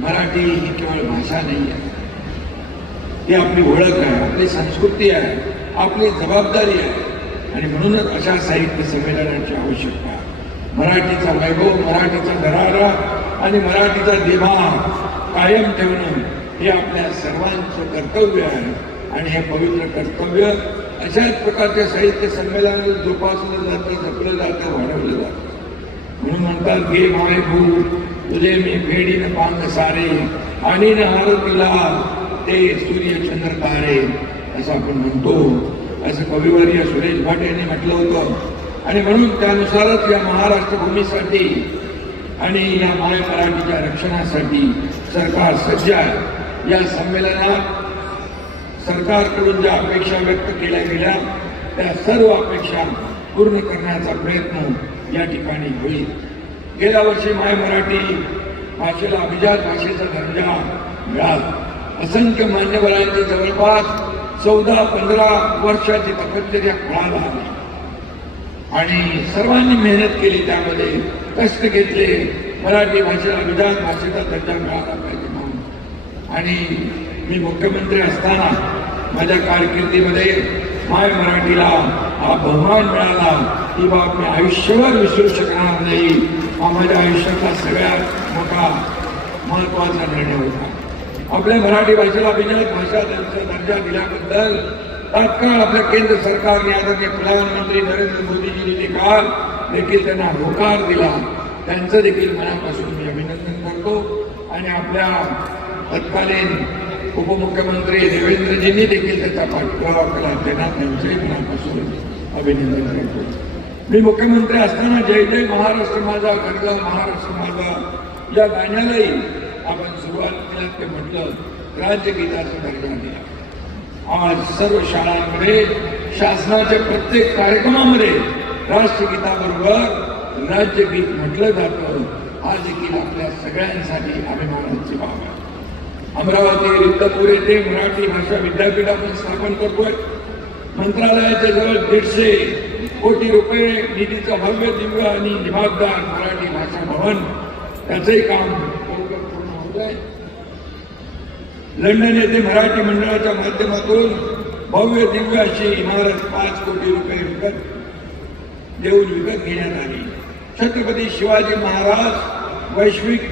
मराठी ही केवळ भाषा नाही आहे, ही आपली ओळख आहे, आपली संस्कृती आहे, आपली जबाबदारी आहे. आणि म्हणूनच अशा साहित्य संमेलनाची आवश्यकता आहे. मराठीचा वैभव, मराठीचा दरारा आणि मराठीचा दिमाग कायम ठेवणं हे आपल्या सर्वांचं कर्तव्य आहे. आणि हे पवित्र कर्तव्य अशाच प्रकारच्या साहित्य संमेलनात जोपासलं जातं, जपलं जातं, वाढवलं जातं. म्हणून म्हणतात घे माय भू तुझे मी फेडीन पांग सारे आणि न आरतीला ते सूर्य चंद्र तारे असं आपण म्हणतो. असं कविवर्य सुरेश भट यांनी म्हटलं होतं. आणि म्हणून त्यानुसारच या महाराष्ट्र भूमीसाठी आणि या माय मराठीच्या रक्षणासाठी सरकार सज्ज आहे. या संमेलनात सरकारकडून ज्या अपेक्षा व्यक्त केल्या गेल्या त्या सर्व अपेक्षा पूर्ण करण्याचा प्रयत्न या ठिकाणी होईल. गेल्या वर्षी माय मराठी भाषेला अभिजात भाषेचा दर्जा मिळाला. असंख्य मान्यवरांची जवळपास 14-15 वर्षाची तपश्चर्या फळाला आली आणि सर्वांनी मेहनत केली, त्यामध्ये कष्ट घेतले. मराठी भाषेला अभिजात भाषेचा दर्जा मिळाला पाहिजे म्हणून. आणि मी मुख्यमंत्री असताना माझ्या कारकिर्दीमध्ये माय मराठीला हा बहुमान मिळाला ही बाब मी आयुष्यभर विसरू शकणार नाही. हा माझ्या आयुष्यातला सगळ्यात मोठा महत्वाचा निर्णय होता. आपल्या मराठी भाषेला अभिजात भाषा दर्जा दिल्याबद्दल तात्काळ आपल्या केंद्र सरकारने आदरणीय प्रधानमंत्री नरेंद्र मोदीजींनी काल देखील त्यांना होकार दिला. त्यांचं देखील मनापासून मी अभिनंदन करतो. आणि आपल्या तत्कालीन उपमुख्यमंत्री देवेंद्रजींनी देखील त्याचा पाठपुरावा केला, त्यांना त्यांचंही मनापासून अभिनंदन करतो. मी मुख्यमंत्री असताना जय जय महाराष्ट्र माझा, गरजा महाराष्ट्र माझा या गाण्यालाही आपण सुरुवातीला ते म्हटलं राज्यगीताचा दर्जा दिला. आज सर्व शाळांमध्ये शासनाच्या प्रत्येक कार्यक्रमामध्ये राष्ट्रगीताबरोबर राज्यगीत म्हटलं जातं. हा देखील आपल्या सगळ्यांसाठी अभिमानाची बाब आहे. अमरावती रिक्तपूर येथे मराठी भाषा विद्यापीठ आपण स्थापन करतोय. मंत्रालयाच्या जवळ 150 कोटी रुपये निधीचा भव्य दिव्य आणि दिमागदार मराठी भाषा भवन त्याचंही काम लवकर पूर्ण होत आहे. लंडन येथे मराठी मंडळाच्या माध्यमातून भव्य दिव्य अशी इमारत 5 कोटी रुपये देऊन विकत घेण्यात आली. छत्रपती शिवाजी महाराज वैश्विक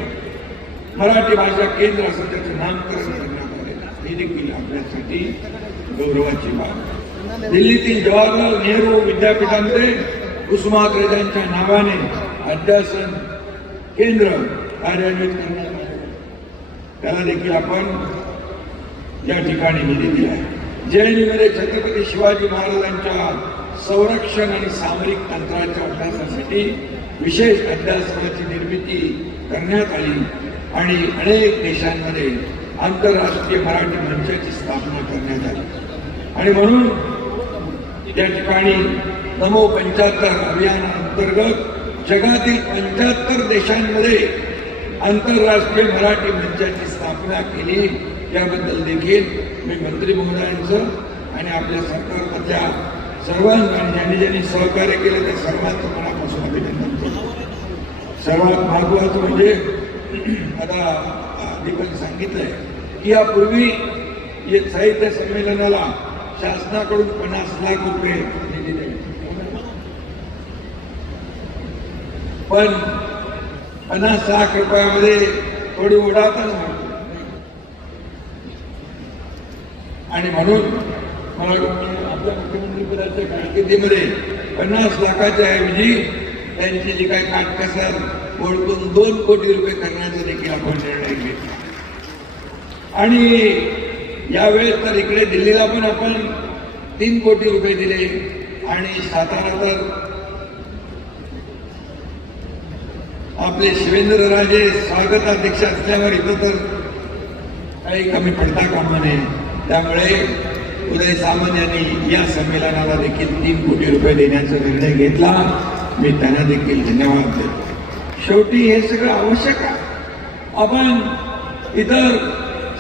मराठी भाषा केंद्र असं त्याचं नामकरण करण्यात आले. ही देखील आपल्यासाठी गौरवाची बाब. दिल्लीतील जवाहरलाल नेहरू विद्यापीठामध्ये कुसुमाग्रजांच्या नावाने अध्यासन केंद्र कार्यान्वित करण्यात आले. त्याला देखील आपण या ठिकाणी निधी दिला आहे. जेएनयूमध्ये छत्रपती शिवाजी महाराजांच्या संरक्षण आणि सामरिक तंत्राच्या अभ्यासासाठी विशेष अध्यासनाची निर्मिती करण्यात आली आणि अनेक देशांमध्ये आंतरराष्ट्रीय मराठी मंचाची स्थापना करण्यात आली. आणि म्हणून या ठिकाणी नमो 75 अभियानाअंतर्गत जगातील 75 देशांमध्ये आंतरराष्ट्रीय मराठी मंचाची स्थापना केली. याबद्दल देखील मी मंत्री महोदयांचं आणि आपल्या सरकारमधल्या सर्वांनी ज्यांनी सहकार्य केलं त्या सर्वांचं मनापासून अभिनंदन करतो. सर्वात महत्वाचं म्हणजे आता दीपक सांगितलंय की यापूर्वी साहित्य संमेलनाला शासनाकडून 50 लाख रुपये निधी दिले, पण 50 लाख रुपयामध्ये थोडी उडातच होती. आणि म्हणून मला आपल्या मुख्यमंत्रीपदाच्या कारकिर्दीमध्ये 50 लाखाच्या ऐवजी त्यांची जी काही काटकसर ओळखून 2 कोटी रुपये करण्याचा देखील आपण निर्णय घेतला. आणि यावेळेस तर इकडे दिल्लीला पण आपण 3 कोटी रुपये दिले आणि सातारा तर आपले शिवेंद्रराजे स्वागताध्यक्ष असल्यावर इथं तर काही कमी पडता कामा नये. त्यामुळे उदय सामंत यांनी या संमेलनाला देखील 3 कोटी रुपये देण्याचा निर्णय घेतला. मी त्यांना देखील धन्यवाद देतो. शेवटी हे सगळं आवश्यक आहे. आपण इतर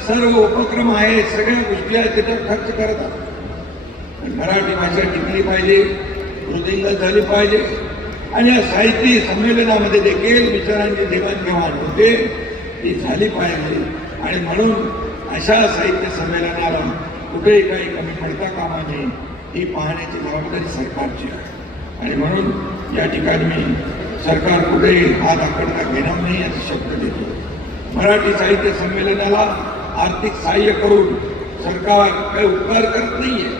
सर्व उपक्रम आहेत, सगळ्या गोष्टी आहेत, त्याच्यावर खर्च करत आहोत. मराठी भाषा टिकली पाहिजे, वृद्धिंगत झाली पाहिजे आणि या साहित्य संमेलनामध्ये देखील विचारांची देवाणघेवाण होते ती झाली पाहिजे. आणि म्हणून अशा साहित्य संमेलनाला कुठेही काही कमी पडता कामा नये ही पाहण्याची जबाबदारी सरकारची आहे. आणि म्हणून या ठिकाणी मी सरकार कुठेही हात आकडता घेणार नाही याचा शब्द देतो. मराठी साहित्य संमेलनाला आर्थिक सहाय्य करून सरकार काही उपकार करत नाहीये.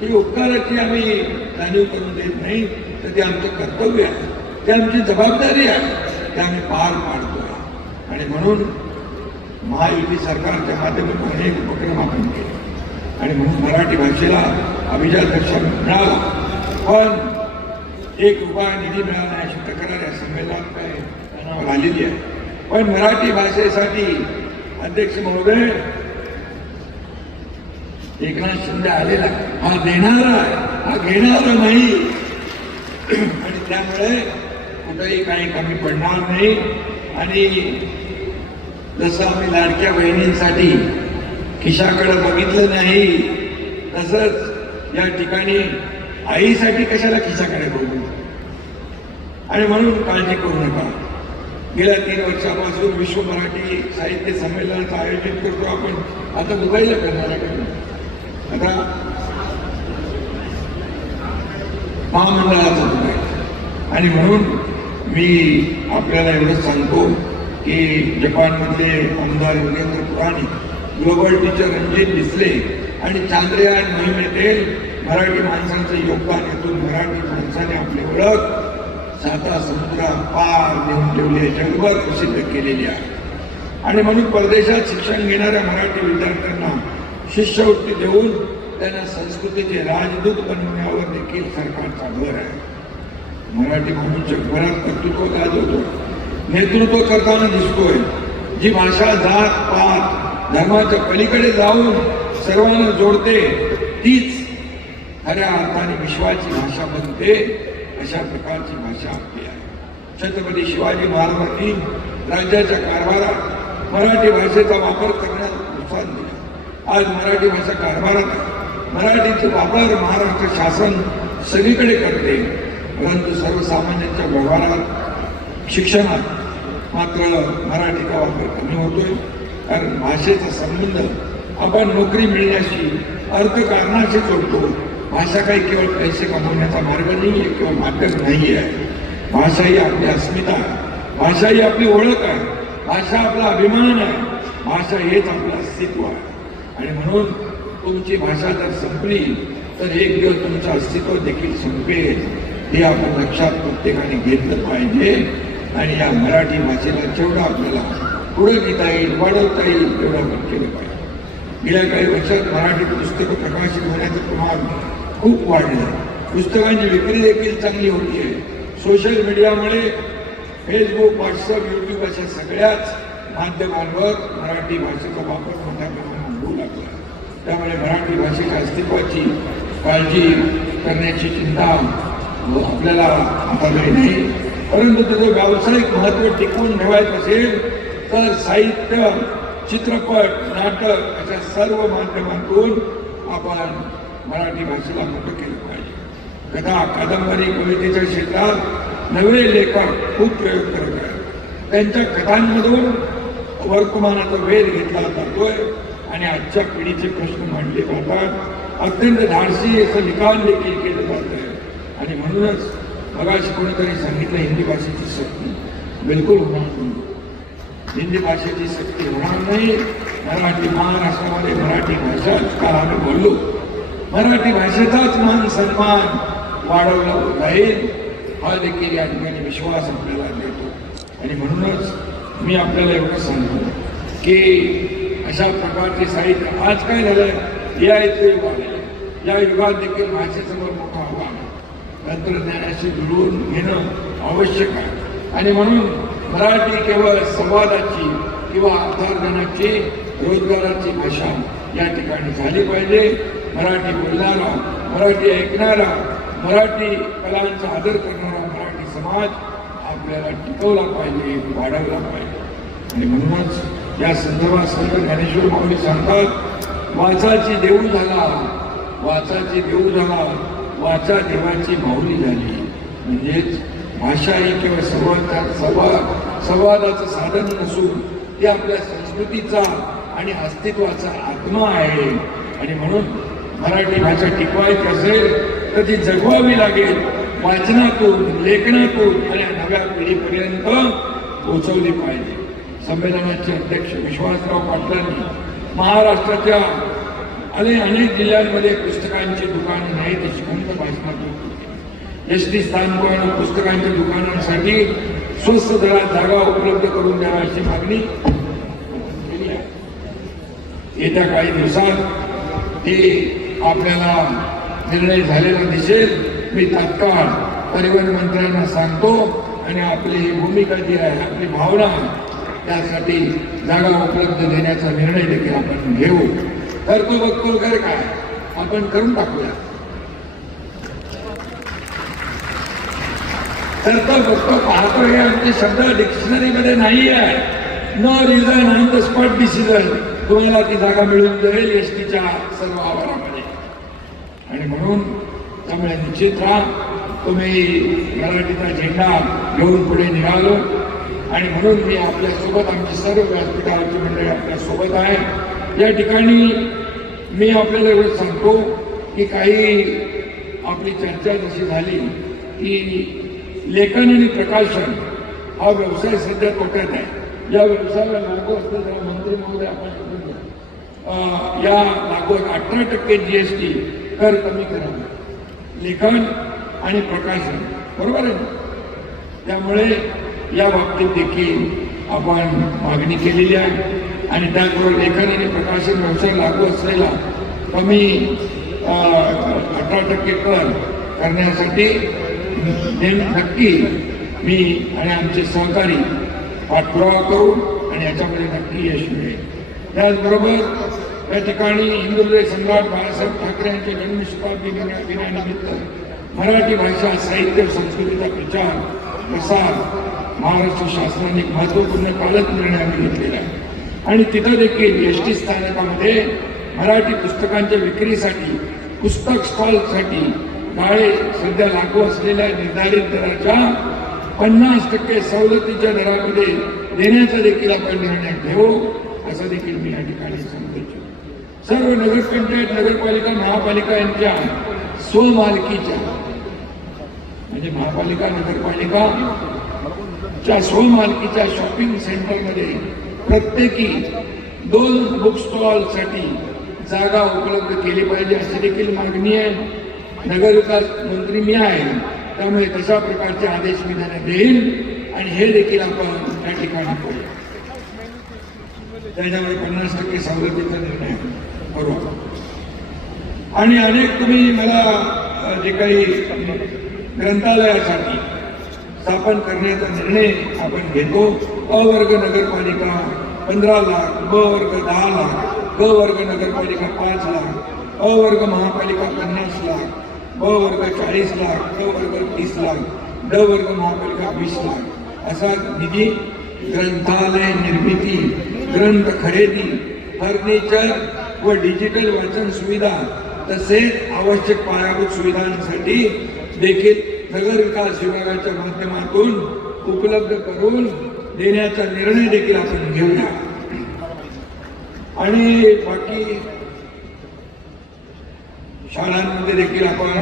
ही उपकाराची आम्ही जाणीव करून देत नाही, तर ते आमचं कर्तव्य आहे, ते आमची जबाबदारी आहे, ते आम्ही पार पाडतोय. आणि म्हणून महायुती सरकारच्या माध्यमातून अनेक उपक्रम आपण केले आणि म्हणून मराठी भाषेला अभिजात दर्जा मिळाला. पण ₹1 निधी मिळाला नाही अशी तक्रार या संमेलनात काय कानावर आलेली आहे. पण मराठी भाषेसाठी अध्यक्ष महोदय एकनाथ शिंदे आलेला हा देणारा आहे, हा घेणारा नाही. आणि त्यामुळे कुठेही काही कमी पडणार नाही. आणि जसं आम्ही लाडक्या बहिणींसाठी खिशाकडे बघितलं नाही, तसंच या ठिकाणी आईसाठी कशाला खिशाकडे बघू. आणि म्हणून काळजी करू नका. गेल्या 3 वर्षापासून विश्व मराठी साहित्य संमेलनाचं आयोजन करतो आपण. आता मुंबईला करणार आहे, आता महामंडळाचं दुबई. आणि म्हणून मी आपल्याला एवढंच सांगतो की जपानमधले आमदार योगेंद्र पुराणी, ग्लोबल टीचर रणजित डिसले आणि चांद्रयान मोहिमेतील मराठी माणसांचं योगदान येथून मराठी माणसाने आपली ओळख 7 समुद्रा पार नेऊन ठेवली, जगभर प्रसिद्ध केलेली आहे. आणि म्हणून परदेशात शिक्षण घेणाऱ्या मराठी विद्यार्थ्यांना शिष्यवृत्ती देऊन त्यांना संस्कृतीचे राजदूत बनवण्यावर देखील सरकारचा भर आहे. मराठी म्हणून जगभरात कर्तृत्व गाजवतो, नेतृत्व करताना दिसतोय. जी भाषा जात पात धर्माच्या पलीकडे जाऊन सर्वांना जोडते, तीच खऱ्या अर्थाने विश्वाची भाषा बनते. अशा प्रकारची भाषा आपली आहे. छत्रपती शिवाजी महाराजांनी राज्याच्या कारभारात मराठी भाषेचा वापर करण्यास प्रोत्साहन दिले. आज मराठी भाषा कारभारात आहे. मराठीचा वापर महाराष्ट्र शासन सगळीकडे करते, परंतु सर्वसामान्यांच्या व्यवहारात शिक्षणात मात्र मराठीचा वापर कमी होतोय. कारण भाषेचा संबंध आपण नोकरी मिळण्याशी अर्थकारणाशी जोडतो. भाषा काही केवळ पैसे कमवण्याचा मार्ग नाही आहे, केवळ माध्यम नाही आहे. भाषा ही आपली अस्मिता आहे, भाषा ही आपली ओळख आहे, भाषा आपला अभिमान आहे, भाषा हेच आपलं अस्तित्व आहे. आणि म्हणून तुमची भाषा जर संपली तर एक दिवस तुमचं अस्तित्व देखील संपेल. हे आपण लक्षात प्रत्येकाने घेतलं पाहिजे. आणि या मराठी भाषेला जेवढं आपल्याला पुढे घेता येईल, वाढवता येईल, तेवढं आपण केलं पाहिजे. गेल्या काही वर्षात मराठी पुस्तकं प्रकाशित होण्याचं प्रमाण खूप वाढलं. पुस्तकांची विक्री देखील चांगली होती आहे. सोशल मीडियामुळे फेसबुक, व्हॉट्सअप, यूट्यूब अशा सगळ्याच माध्यमांवर मराठी भाषेचा वापर मोठ्या प्रमाणात होऊ लागला. त्यामुळे मराठी भाषेच्या अस्तित्वाची काळजी करण्याची चिंता आपल्याला आता नाही. परंतु त्याचं व्यावसायिक महत्त्व टिकवून ठेवायचं असेल तर साहित्य, चित्रपट, नाटक अशा सर्व माध्यमातून आपण मराठी भाषेला मोठं केलं पाहिजे. कथा, कादंबरी, कवितेच्या क्षेत्रात नवे लेखक खूप प्रयोग करत आहेत. त्यांच्या कथांमधून वर्तमानाचा वेध घेतला जातोय आणि आजच्या पिढीचे प्रश्न मांडले जातात. अत्यंत धाडसी असं लिखाण देखील केलं जात आहे. आणि म्हणूनच मगाशी कोणीतरी सांगितलं हिंदी भाषेची सक्ती बिलकुल होणार नाही. हिंदी भाषेची सक्ती होणार नाही. मराठी महाराष्ट्रामध्ये मराठी भाषाच काल आम्ही बोललो, मराठी भाषेचाच मान सन्मान वाढवला जाईल हा देखील या ठिकाणी विश्वास आपल्याला देतो. आणि म्हणूनच मी आपल्याला एवढं सांगतो की अशा प्रकारचे साहित्य आज काय झालं, यायचं युग आले. या युगात देखील भाषेसमोर मोठं आव्हान तंत्रज्ञानाशी जुळवून घेणं आवश्यक आहे. आणि म्हणून मराठी केवळ संवादाची किंवा अर्थार्जनाची, रोजगाराची भाषा या ठिकाणी झाली पाहिजे. मराठी बोलणारा, मराठी ऐकणारा, मराठी कलांचा आदर करणारा मराठी समाज आपल्याला टिकवला पाहिजे, वाढवला पाहिजे. आणि म्हणूनच या संदर्भात संत ज्ञानेश्वर माऊली सांगतात, वाचाची देऊ झाला, वाचाची देऊ झाला, वाचा देवाची माऊली झाली. म्हणजेच भाषा ही केवळ संवादाचं साधन नसून ती आपल्या संस्कृतीचा, आणि अस्तित्वाचा आत्मा आहे. आणि म्हणून मराठी भाषा टिकवायची असेल तर ती जगवावी लागेल, वाचनातून, लेखनातून आणि नव्या पिढीपर्यंत पोहोचवली पाहिजे. संमेलनाचे अध्यक्ष विश्वासराव पाटलांनी महाराष्ट्राच्या अनेक जिल्ह्यांमध्ये पुस्तकांची दुकानं नाही ती श्रीमंत भाषणातून एसटी स्थानकावर पुस्तकांच्या दुकानांसाठी स्वस्त दरात जागा उपलब्ध करून द्यावा अशी मागणी केली आहे. येत्या काही दिवसात ते आपल्याला निर्णय झालेला दिसेल. मी तात्काळ परिवहन मंत्र्यांना सांगतो आणि आपली ही भूमिका जी आहे, आपली भावना, त्यासाठी जागा उपलब्ध देण्याचा निर्णय देखील आपण घेऊ. करतो बघतो वगैरे काय आपण करून टाकूया. करतो बघतो पाहतो हे आमचे शब्द डिक्शनरीमध्ये नाही आहे. No reason on the spot decision. तुम्हाला ती जागा मिळून जाईल एसटीच्या सर्व आवारामध्ये. आणि म्हणून त्यामुळे निश्चित राहा, तुम्ही मराठीचा झेंडा घेऊन पुढे निघालो. आणि म्हणून मी आपल्यासोबत, आमची सर्व व्यासपीठावरची मंडळी आपल्यासोबत आहे. या ठिकाणी मी आपल्याला एवढं सांगतो की काही आपली चर्चा जशी झाली की लेखन आणि प्रकाशन हा व्यवसाय सध्या तोट्यात आहे. या व्यवसायाला लागू असलेल्या मंत्री महोदय आपण या लागू 18% GST कर कमी करावा, लेखन आणि प्रकाशन, बरोबर आहे. त्यामुळे या बाबतीत देखील आपण मागणी केलेली आहे. आणि त्याचबरोबर लेखन आणि प्रकाशन व्यवसाय लागू असलेला कमी 18% कर करण्यासाठी नक्की मी आणि आमचे सहकारी पाठपुरावा करू आणि याच्यामध्ये नक्की यश मिळेल. त्याचबरोबर या ठिकाणी हिंदुहृदय सम्राट बाळासाहेब ठाकरे यांच्या जन्मशताब्दी दिनानिमित्त मराठी भाषा, साहित्य, संस्कृतीचा प्रचार प्रसार महाराष्ट्र शासनाने एक महत्त्वपूर्ण कालच निर्णय घेतलेला आहे. आणि तिथं देखील एसटी स्थानकामध्ये मराठी पुस्तकांच्या विक्रीसाठी, पुस्तक स्टॉलसाठी गाळे सध्या लागू असलेल्या निर्धारित दराच्या 50% सवलतीच्या दरामध्ये देण्याचा देखील आपण निर्णय घेऊ, असं देखील मी या ठिकाणी सांगतो. सर्व नगरपंचायत, नगरपालिका, महापालिका यांच्या स्वमालकीच्या, म्हणजे महापालिका, नगरपालिकाच्या स्वमालकीच्या शॉपिंग सेंटरमध्ये प्रत्येकी 2 बुक स्टॉलसाठी जागा उपलब्ध केली पाहिजे अशी देखील मागणी आहे. नगरविकास मंत्री मी आहे, त्यामुळे तशा प्रकारचे आदेश मी त्यांना देईन आणि हे देखील आपण या ठिकाणी करू. त्याच्यामुळे 50% सवलतीचा निर्णय करू. आणि अनेक तुम्ही मला जे काही ग्रंथालयासाठी स्थापन करण्याचा निर्णय आपण घेतो. अ वर्ग नगरपालिका 15 लाख, ब वर्ग 10 लाख, ग वर्ग नगरपालिका 5 लाख, अ वर्ग महापालिका 50 लाख, ब वर्ग 40 लाख, क वर्ग 30 लाख, ड वर्ग महापालिका 20 लाख असा निधी ग्रंथालय निर्मिती, ग्रंथ खरेदी, फर्निचर व डिजिटल वाचन सुविधा तसेच आवश्यक पायाभूत सुविधांसाठी देखील नगर विकास विभागाच्या माध्यमातून उपलब्ध करून देण्याचा निर्णय देखील आपण घेऊया. आणि बाकी शाळांमध्ये देखील आपण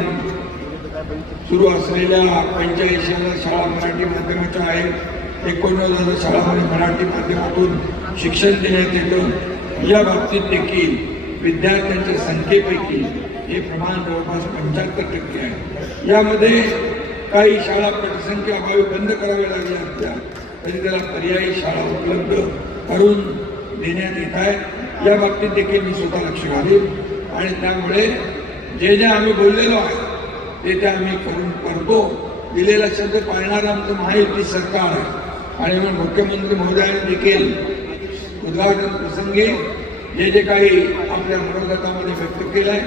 सुरू असलेल्या 85,000 शाळा मराठी माध्यमाच्या आहेत. 89,000 शाळांमध्ये मराठी माध्यमातून शिक्षण देण्यात येतं. या बाबतीत देखील विद्यार्थ्यांच्या संख्येपैकी हे प्रमाण जवळपास 75% आहे. यामध्ये काही शाळा पटसंख्या अभावी बंद कराव्या लागल्या असत्या तरी त्याला पर्यायी शाळा उपलब्ध करून देण्यात येत आहेत. या बाबतीत देखील मी स्वतः लक्ष घालीन आणि त्यामुळे जे जे आम्ही बोललेलो आहे ते आम्ही करतो. दिलेला शब्द पाळणारं आमचं महायुती सरकार आहे. आणि म्हणून मुख्यमंत्री महोदयांनी देखील उद्घाटन प्रसंगी जे काही आपल्या मनोगतामध्ये व्यक्त केलं आहे,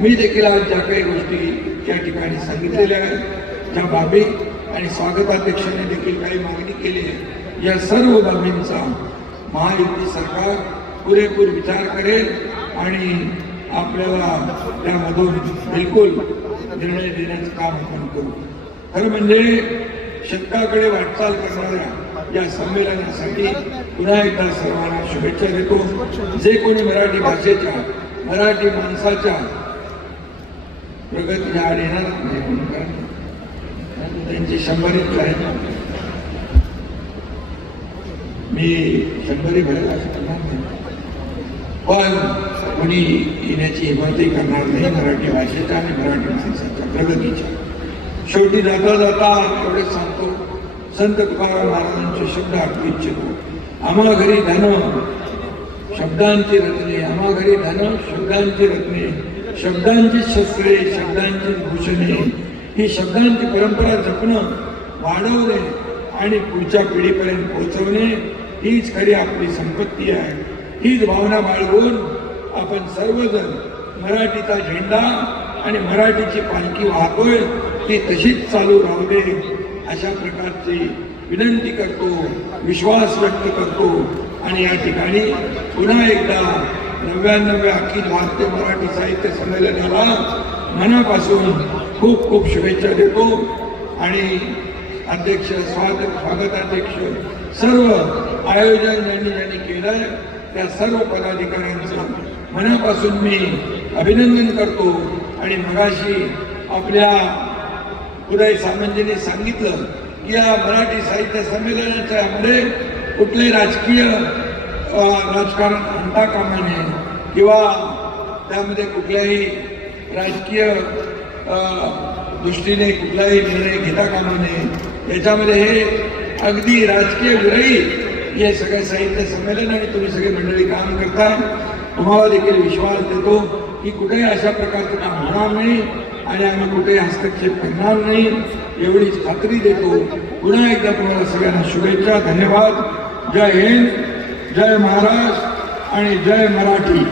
मी देखील आज ज्या काही गोष्टी या ठिकाणी सांगितलेल्या आहेत, ज्या बाबी आणि स्वागताध्यक्षाने देखील काही मागणी केली आहे, या सर्व बाबींचा महायुती सरकार पुरेपूर विचार करेल आणि आपल्याला त्यामधून बिलकुल निर्णय देण्याचं काम आपण करू. खरं म्हणजे शतकाकडे वाटचाल करणाऱ्या या संमेलनासाठी पुन्हा एकदा सर्वांना शुभेच्छा देतो. जे कोणी मराठी भाषेच्या, मराठी माणसाच्या प्रगतीला आड येणार नाही, कारण त्यांची 100 आहे. मी 100 भरेल असं करणार नाही, पण कोणी येण्याची हिंमतही करणार नाही मराठी भाषेच्या आणि मराठी माणसाच्या प्रगतीच्या. शेवटी जाता जाता एवढे सांगतो, संत तुकाराम महाराजांचे शब्द आठवू इच्छितो. आम्हा घरी धन शब्दांची रत्ने, आम्हा घरी धन शब्दांची रत्ने, शब्दांची शस्त्रे, शब्दांची भूषणे. ही शब्दांची परंपरा जपणं, वाढवणे आणि पुढच्या पिढीपर्यंत पोहोचवणे हीच खरी आपली संपत्ती आहे. हीच भावना बाळगून आपण सर्वजण मराठीचा झेंडा आणि मराठीची पालखी वाहतोय ती तशीच चालू राहू दे अशा प्रकारची विनंती करतो, विश्वास व्यक्त करतो. आणि या ठिकाणी पुन्हा एकदा 99व्या अखिल भारतीय मराठी साहित्य संमेलनाला मनापासून खूप खूप शुभेच्छा देतो. आणि अध्यक्ष, स्वागताध्यक्ष, सर्व आयोजन ज्यांनी केलंय त्या सर्व पदाधिकाऱ्यांचं मनापासून मी अभिनंदन करतो. आणि मगाशी आपल्या उदय सामंतजींनी सांगितलं की या मराठी साहित्य संमेलनाच्या मध्ये कुठले राजकीय राजकारण आणता कामा नये किंवा त्यामध्ये कुठल्याही राजकीय दृष्टीने कुठलाही निर्णय घेता कामा नये. याच्यामध्ये हे अगदी राजकीय विरहित हे सगळे साहित्य संमेलन आणि तुम्ही सगळे मंडळी काम करताय. तुम्हाला देखील विश्वास देतो की कुठेही अशा प्रकारचं काम होणार नाही आणि आम्ही कुठेही हस्तक्षेप करणार नाही एवढीच खात्री देतो. पुन्हा एकदा तुम्हाला सगळ्यांना शुभेच्छा. धन्यवाद. जय हिंद, जय महाराष्ट्र आणि जय मराठी.